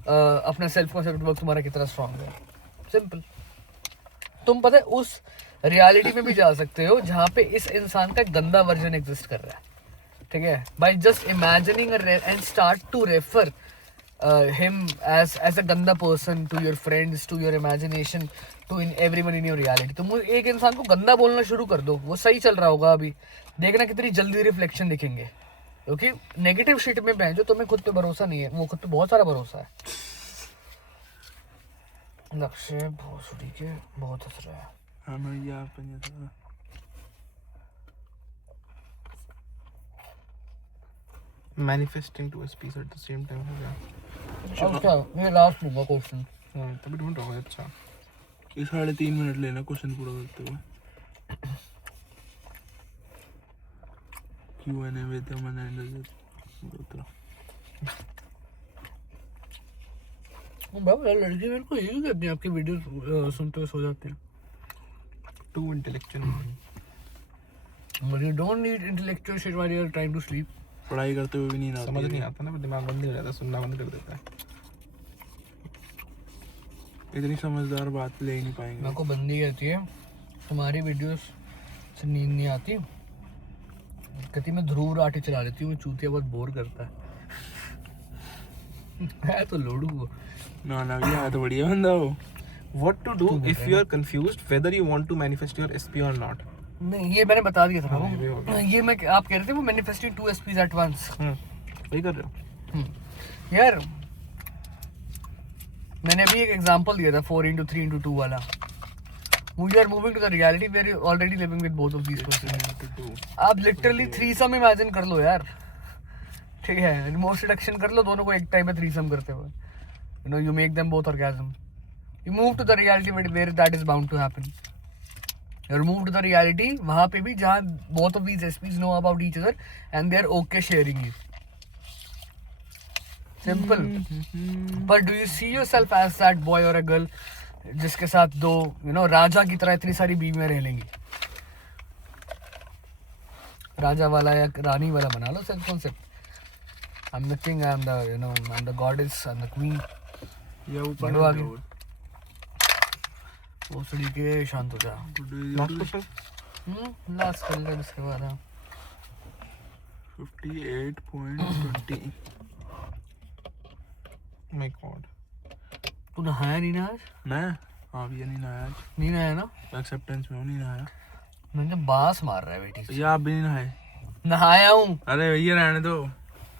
अपना सेल्फ कॉन्सेप्ट वर्क तुम्हारा कितना स्ट्रांग है। सिंपल। तुम पता है उस रियलिटी में भी जा सकते हो जहाँ पे इस इंसान का गंदा वर्जन एग्जिस्ट कर रहा है। ठीक है, by just imagining and start to refer him as a गंदा person to your friends, to your imagination, to in everyone in your reality। तुम एक इंसान को गंदा बोलना शुरू कर दो, वो सही चल रहा होगा अभी, देखना कितनी जल्दी रिफ्लेक्शन दिखेंगे। क्योंकि नेगेटिव शिट में बहन जो तुम्हें खुद पे भरोसा नहीं है, वो खुद पे बहुत सारा भरोसा है। लक्ष्य भोसड़ी के बहुत हंस रहा है। हाँ भैया आप manifesting to speech at the same time हो गया। अब क्या, ये लास्ट लूंगा क्वेश्चन। हाँ तभी ढूंढ रहा हूँ। अच्छा ये 3.5 मिनट लेना क्वेश्चन पूरा करते हुए। Q&A with the man and बाबा लड़की मेरे को यही कहती है, आपकी वीडियो सुनते हुए सो जाते हैं। Too intellectual, But you don't need intellectual shit while you're trying to sleep. पढ़ाई करते हुए भी नहीं आती समझ है। नहीं आता ना, दिमाग बंद नहीं हो जाता, सुनना बंद कर देता है। इतनी समझदार बात ले ही नहीं पाएंगे। मेरे को बंदी कहती है तुम्हारी वीडियोस से नींद नहीं आती, कहती मैं ध्रुव राठी चला लेती हूँ, चूतिया बहुत बोर करता है तो लोडू वो। ना ना भैया तो बढ़िया बंदा हो। What to do if you are confused whether you want to manifest your SP or not? नहीं ये मैंने बता दिया था हाँ, ये भी हो बाबू। ये मैं आप कह रहे थे वो मैनिफेस्टिंग 2 SPs at once। वही कर रहे हो। यार मैंने अभी एक एग्जांपल दिया था 4 × 3 × 2 वाला। You are moving to the reality where you're already living with both of these persons। आप लिटरली थ्रीसम इमेजिन कर लो यार। ठीक है, रिमोट रिडक्शन कर लो, दोनों को एक टाइम में थ्रीसम करते हुए। You know, you make them both orgasm। You move to the reality where that is bound to happen। You move to the reality वहाँ पे भी जहाँ both of these SPs know about each other and they are okay sharing you। Simple। But do you see yourself as that boy or a girl जिसके साथ दो राजा की तरह इतनी सारी बीवियां रह लेंगी? राजा वाला या रानी वाला बना low self concept. I'm the king, I'm the goddess, I'm the queen। या वो बढ़ो आगे। वो सड़ी के शांत हो जा। Last question? लास्ट कर ले इसके बाद। 58.20। My God। तू नहाया नहीं ना आज? मैं हाँ भैया नहीं नहाया आज। नहीं नहाया ना? एक्सेप्टेंस में हूँ, नहीं नहाया। मैंने बास मार रहा है बेटी से। भैया आप भी नहीं नहाए? नहाया हूँ। अरे भैया रहने दो,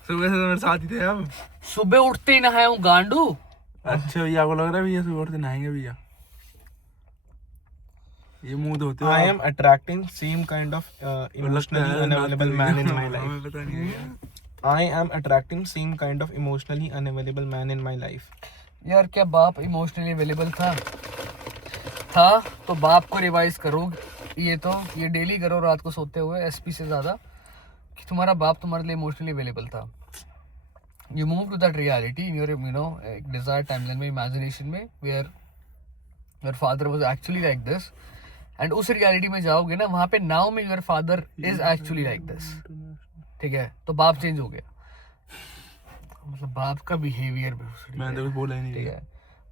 सुबह से तो मेरे साथ ही थे आप। सुबह उठते ही नहाया हूँ गांडू। अच्छा भैया आपको लग रहा है भैया सुबह उठते नहाएंगे भैया? ये मुंह धोते हो I आप। am attracting same kind of emotionally unavailable man in my life। हमें पता नहीं है। I am attracting same kind of emotionally unavailable man in my life। यार क्या बाप इमोशनली अवेलेबल था तो बाप को रिवाइज करो। ये डेली करो रात को सोते हुए एसपी से ज़्यादा, कि तुम्हारा बाप तुम्हारे लिए इमोशनली अवेलेबल था। You move to that reality in your एक डिजायर टाइमलाइन में, इमेजिनेशन में, where your father was actually like this, and उस रियलिटी में जाओगे ना, वहाँ पे नाउ में your father is actually like this. ठीक है, तो बाप चेंज हो गया, मतलब बाप का बिहेवियर भी। मैंने तो कुछ बोला ही नहीं। ठीक है,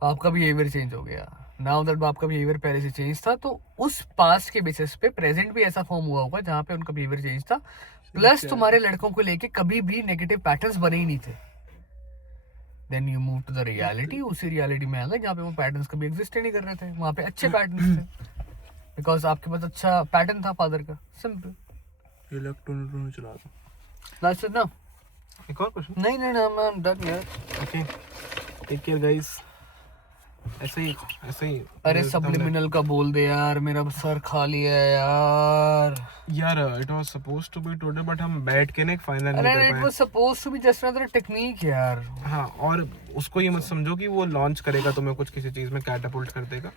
आपका बिहेवियर चेंज हो गया। नाउ दैट आपका बिहेवियर पहले से चेंज था, तो उस पास्ट के बेसिस पे प्रेजेंट भी ऐसा फॉर्म हुआ होगा जहाँ पे उनका बिहेवियर चेंज था, प्लस तुम्हारे लड़कों को लेके कभी भी नेगेटिव पैटर्न्स बने ही नहीं थे। Then you move to the reality, उसी रियलिटी में आ गए जहाँ पे वो पैटर्न्स कभी एग्जिस्ट ही नहीं कर रहे थे, वहाँ पे अच्छे पैटर्न्स थे बिकॉज आपके पास अच्छा पैटर्न था फादर का। सिंपल। इलेक्ट्रॉनिक चला दो। दैट्स इट ना। एक और क्वेश्चन। नहीं नहीं आई एम डन यार। Okay, take care guys. ऐसे ही अरे सब्लिमिनल का बोल दे यार, मेरा सर खा लिया है यार। यार it was supposed to be today but हम बैठ के ना फाइनल नहीं अरे कर इट पाए। Was supposed to be just another technique यार। हाँ, और उसको ये मत समझो कि वो लॉन्च करेगा तुम्हें कुछ किसी चीज में कैटापुल्ट कर देगा।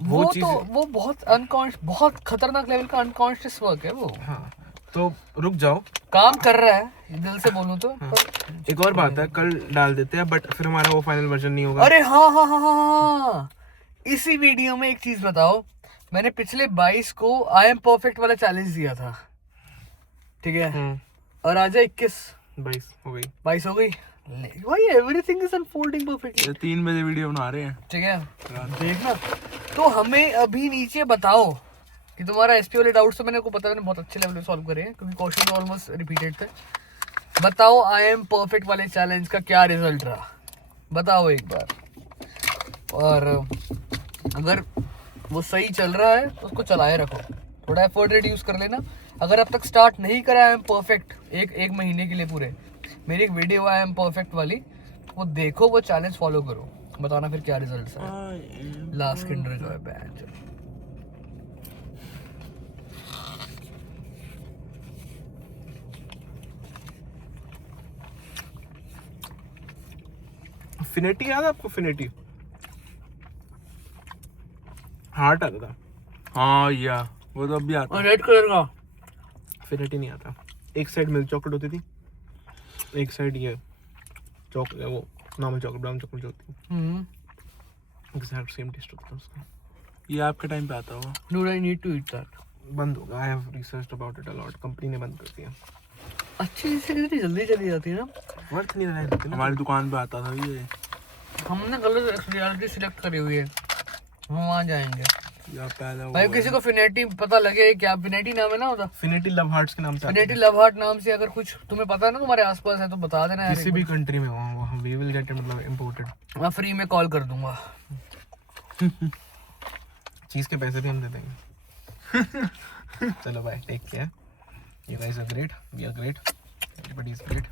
वो तो वो बहुत बहुत खतरनाक लेवल का अनकॉन्शियस वर्क है वो। हाँ, तो रुक जाओ, काम कर रहा है दिल से बोलूं तो। हाँ। एक और बात है, कल डाल देते हैं बट फिर हमारा वो फाइनल वर्जन नहीं होगा। अरे हाँ हाँ हाँ हाँ हाँ, इसी वीडियो में एक चीज बताओ, मैंने पिछले 22 को आई एम परफेक्ट वाला चैलेंज दिया था, ठीक है, और आज 21 22 हो गई। 22 हो गई। भाई एवरीथिंग इज अनफोल्डिंग परफेक्टली। 3 बजे वीडियो बना रहे हैं। ठीक है, देखना। तो हमें अभी नीचे बताओ कि तुम्हारा एसपी वाले डाउट्स तो मैंने को पता है, मैंने बहुत अच्छे लेवल पे सॉल्व करे हैं क्योंकि क्वेश्चन ऑलमोस्ट रिपीटेड थे। बताओ आई एम परफेक्ट वाले चैलेंज का क्या रिजल्ट रहा, बताओ एक बार। और अगर वो सही चल रहा है तो उसको चलाए रखो, थोड़ा एफर्ट रिड्यूस कर लेना। अगर अब तक स्टार्ट नहीं करा आई एम परफेक्ट एक महीने के लिए पूरे, मेरी एक वीडियो आई एम परफेक्ट वाली, वो देखो, वो चैलेंज फॉलो करो, बताना फिर क्या रिजल्ट है। Last Kinder Joy band. फिनिटी याद है आपको? फिनिटी हार्ट आता था। हाँ या वो तो अभी आता है। रेड कलर का फिनिटी नहीं आता। एक साइड मिल्क चॉकलेट होती थी, एक साइड ये चॉकलेट, वो नॉर्मल चॉकलेट, ब्राउन चॉकलेट जो होती है, एग्जैक्ट सेम टेस्ट होता था उसका। ये आपके टाइम पे आता होगा। Do I need to eat that. बंद होगा, I have researched about it a lot, company ने बंद कर दिया। अच्छी से इतनी जल्दी चली जाती है ना। वर्थ नहीं रहा है। हमारी दुकान पे आता था ये। हमने गलत रियलिटी सिलेक्ट करी हुई है, हम वहाँ जाएंगे। या पहले भाई किसी को फिनेटी पता लगे, क्या फिनेटी नाम है ना होता, फिनिटी लव हार्ट्स के नाम से फिनेटी लव हार्ट नाम से अगर कुछ तुम्हें पता है ना तुम्हारे आसपास है तो बता देना यार। किसी भी कंट्री में हो, हम वी विल गेट इट, मतलब इंपोर्टेड। मैं फ्री में कॉल कर दूंगा। चीज के पैसे भी हम दे देंगे। चलो bye, take care, you guys are great, we are great, everybody is great.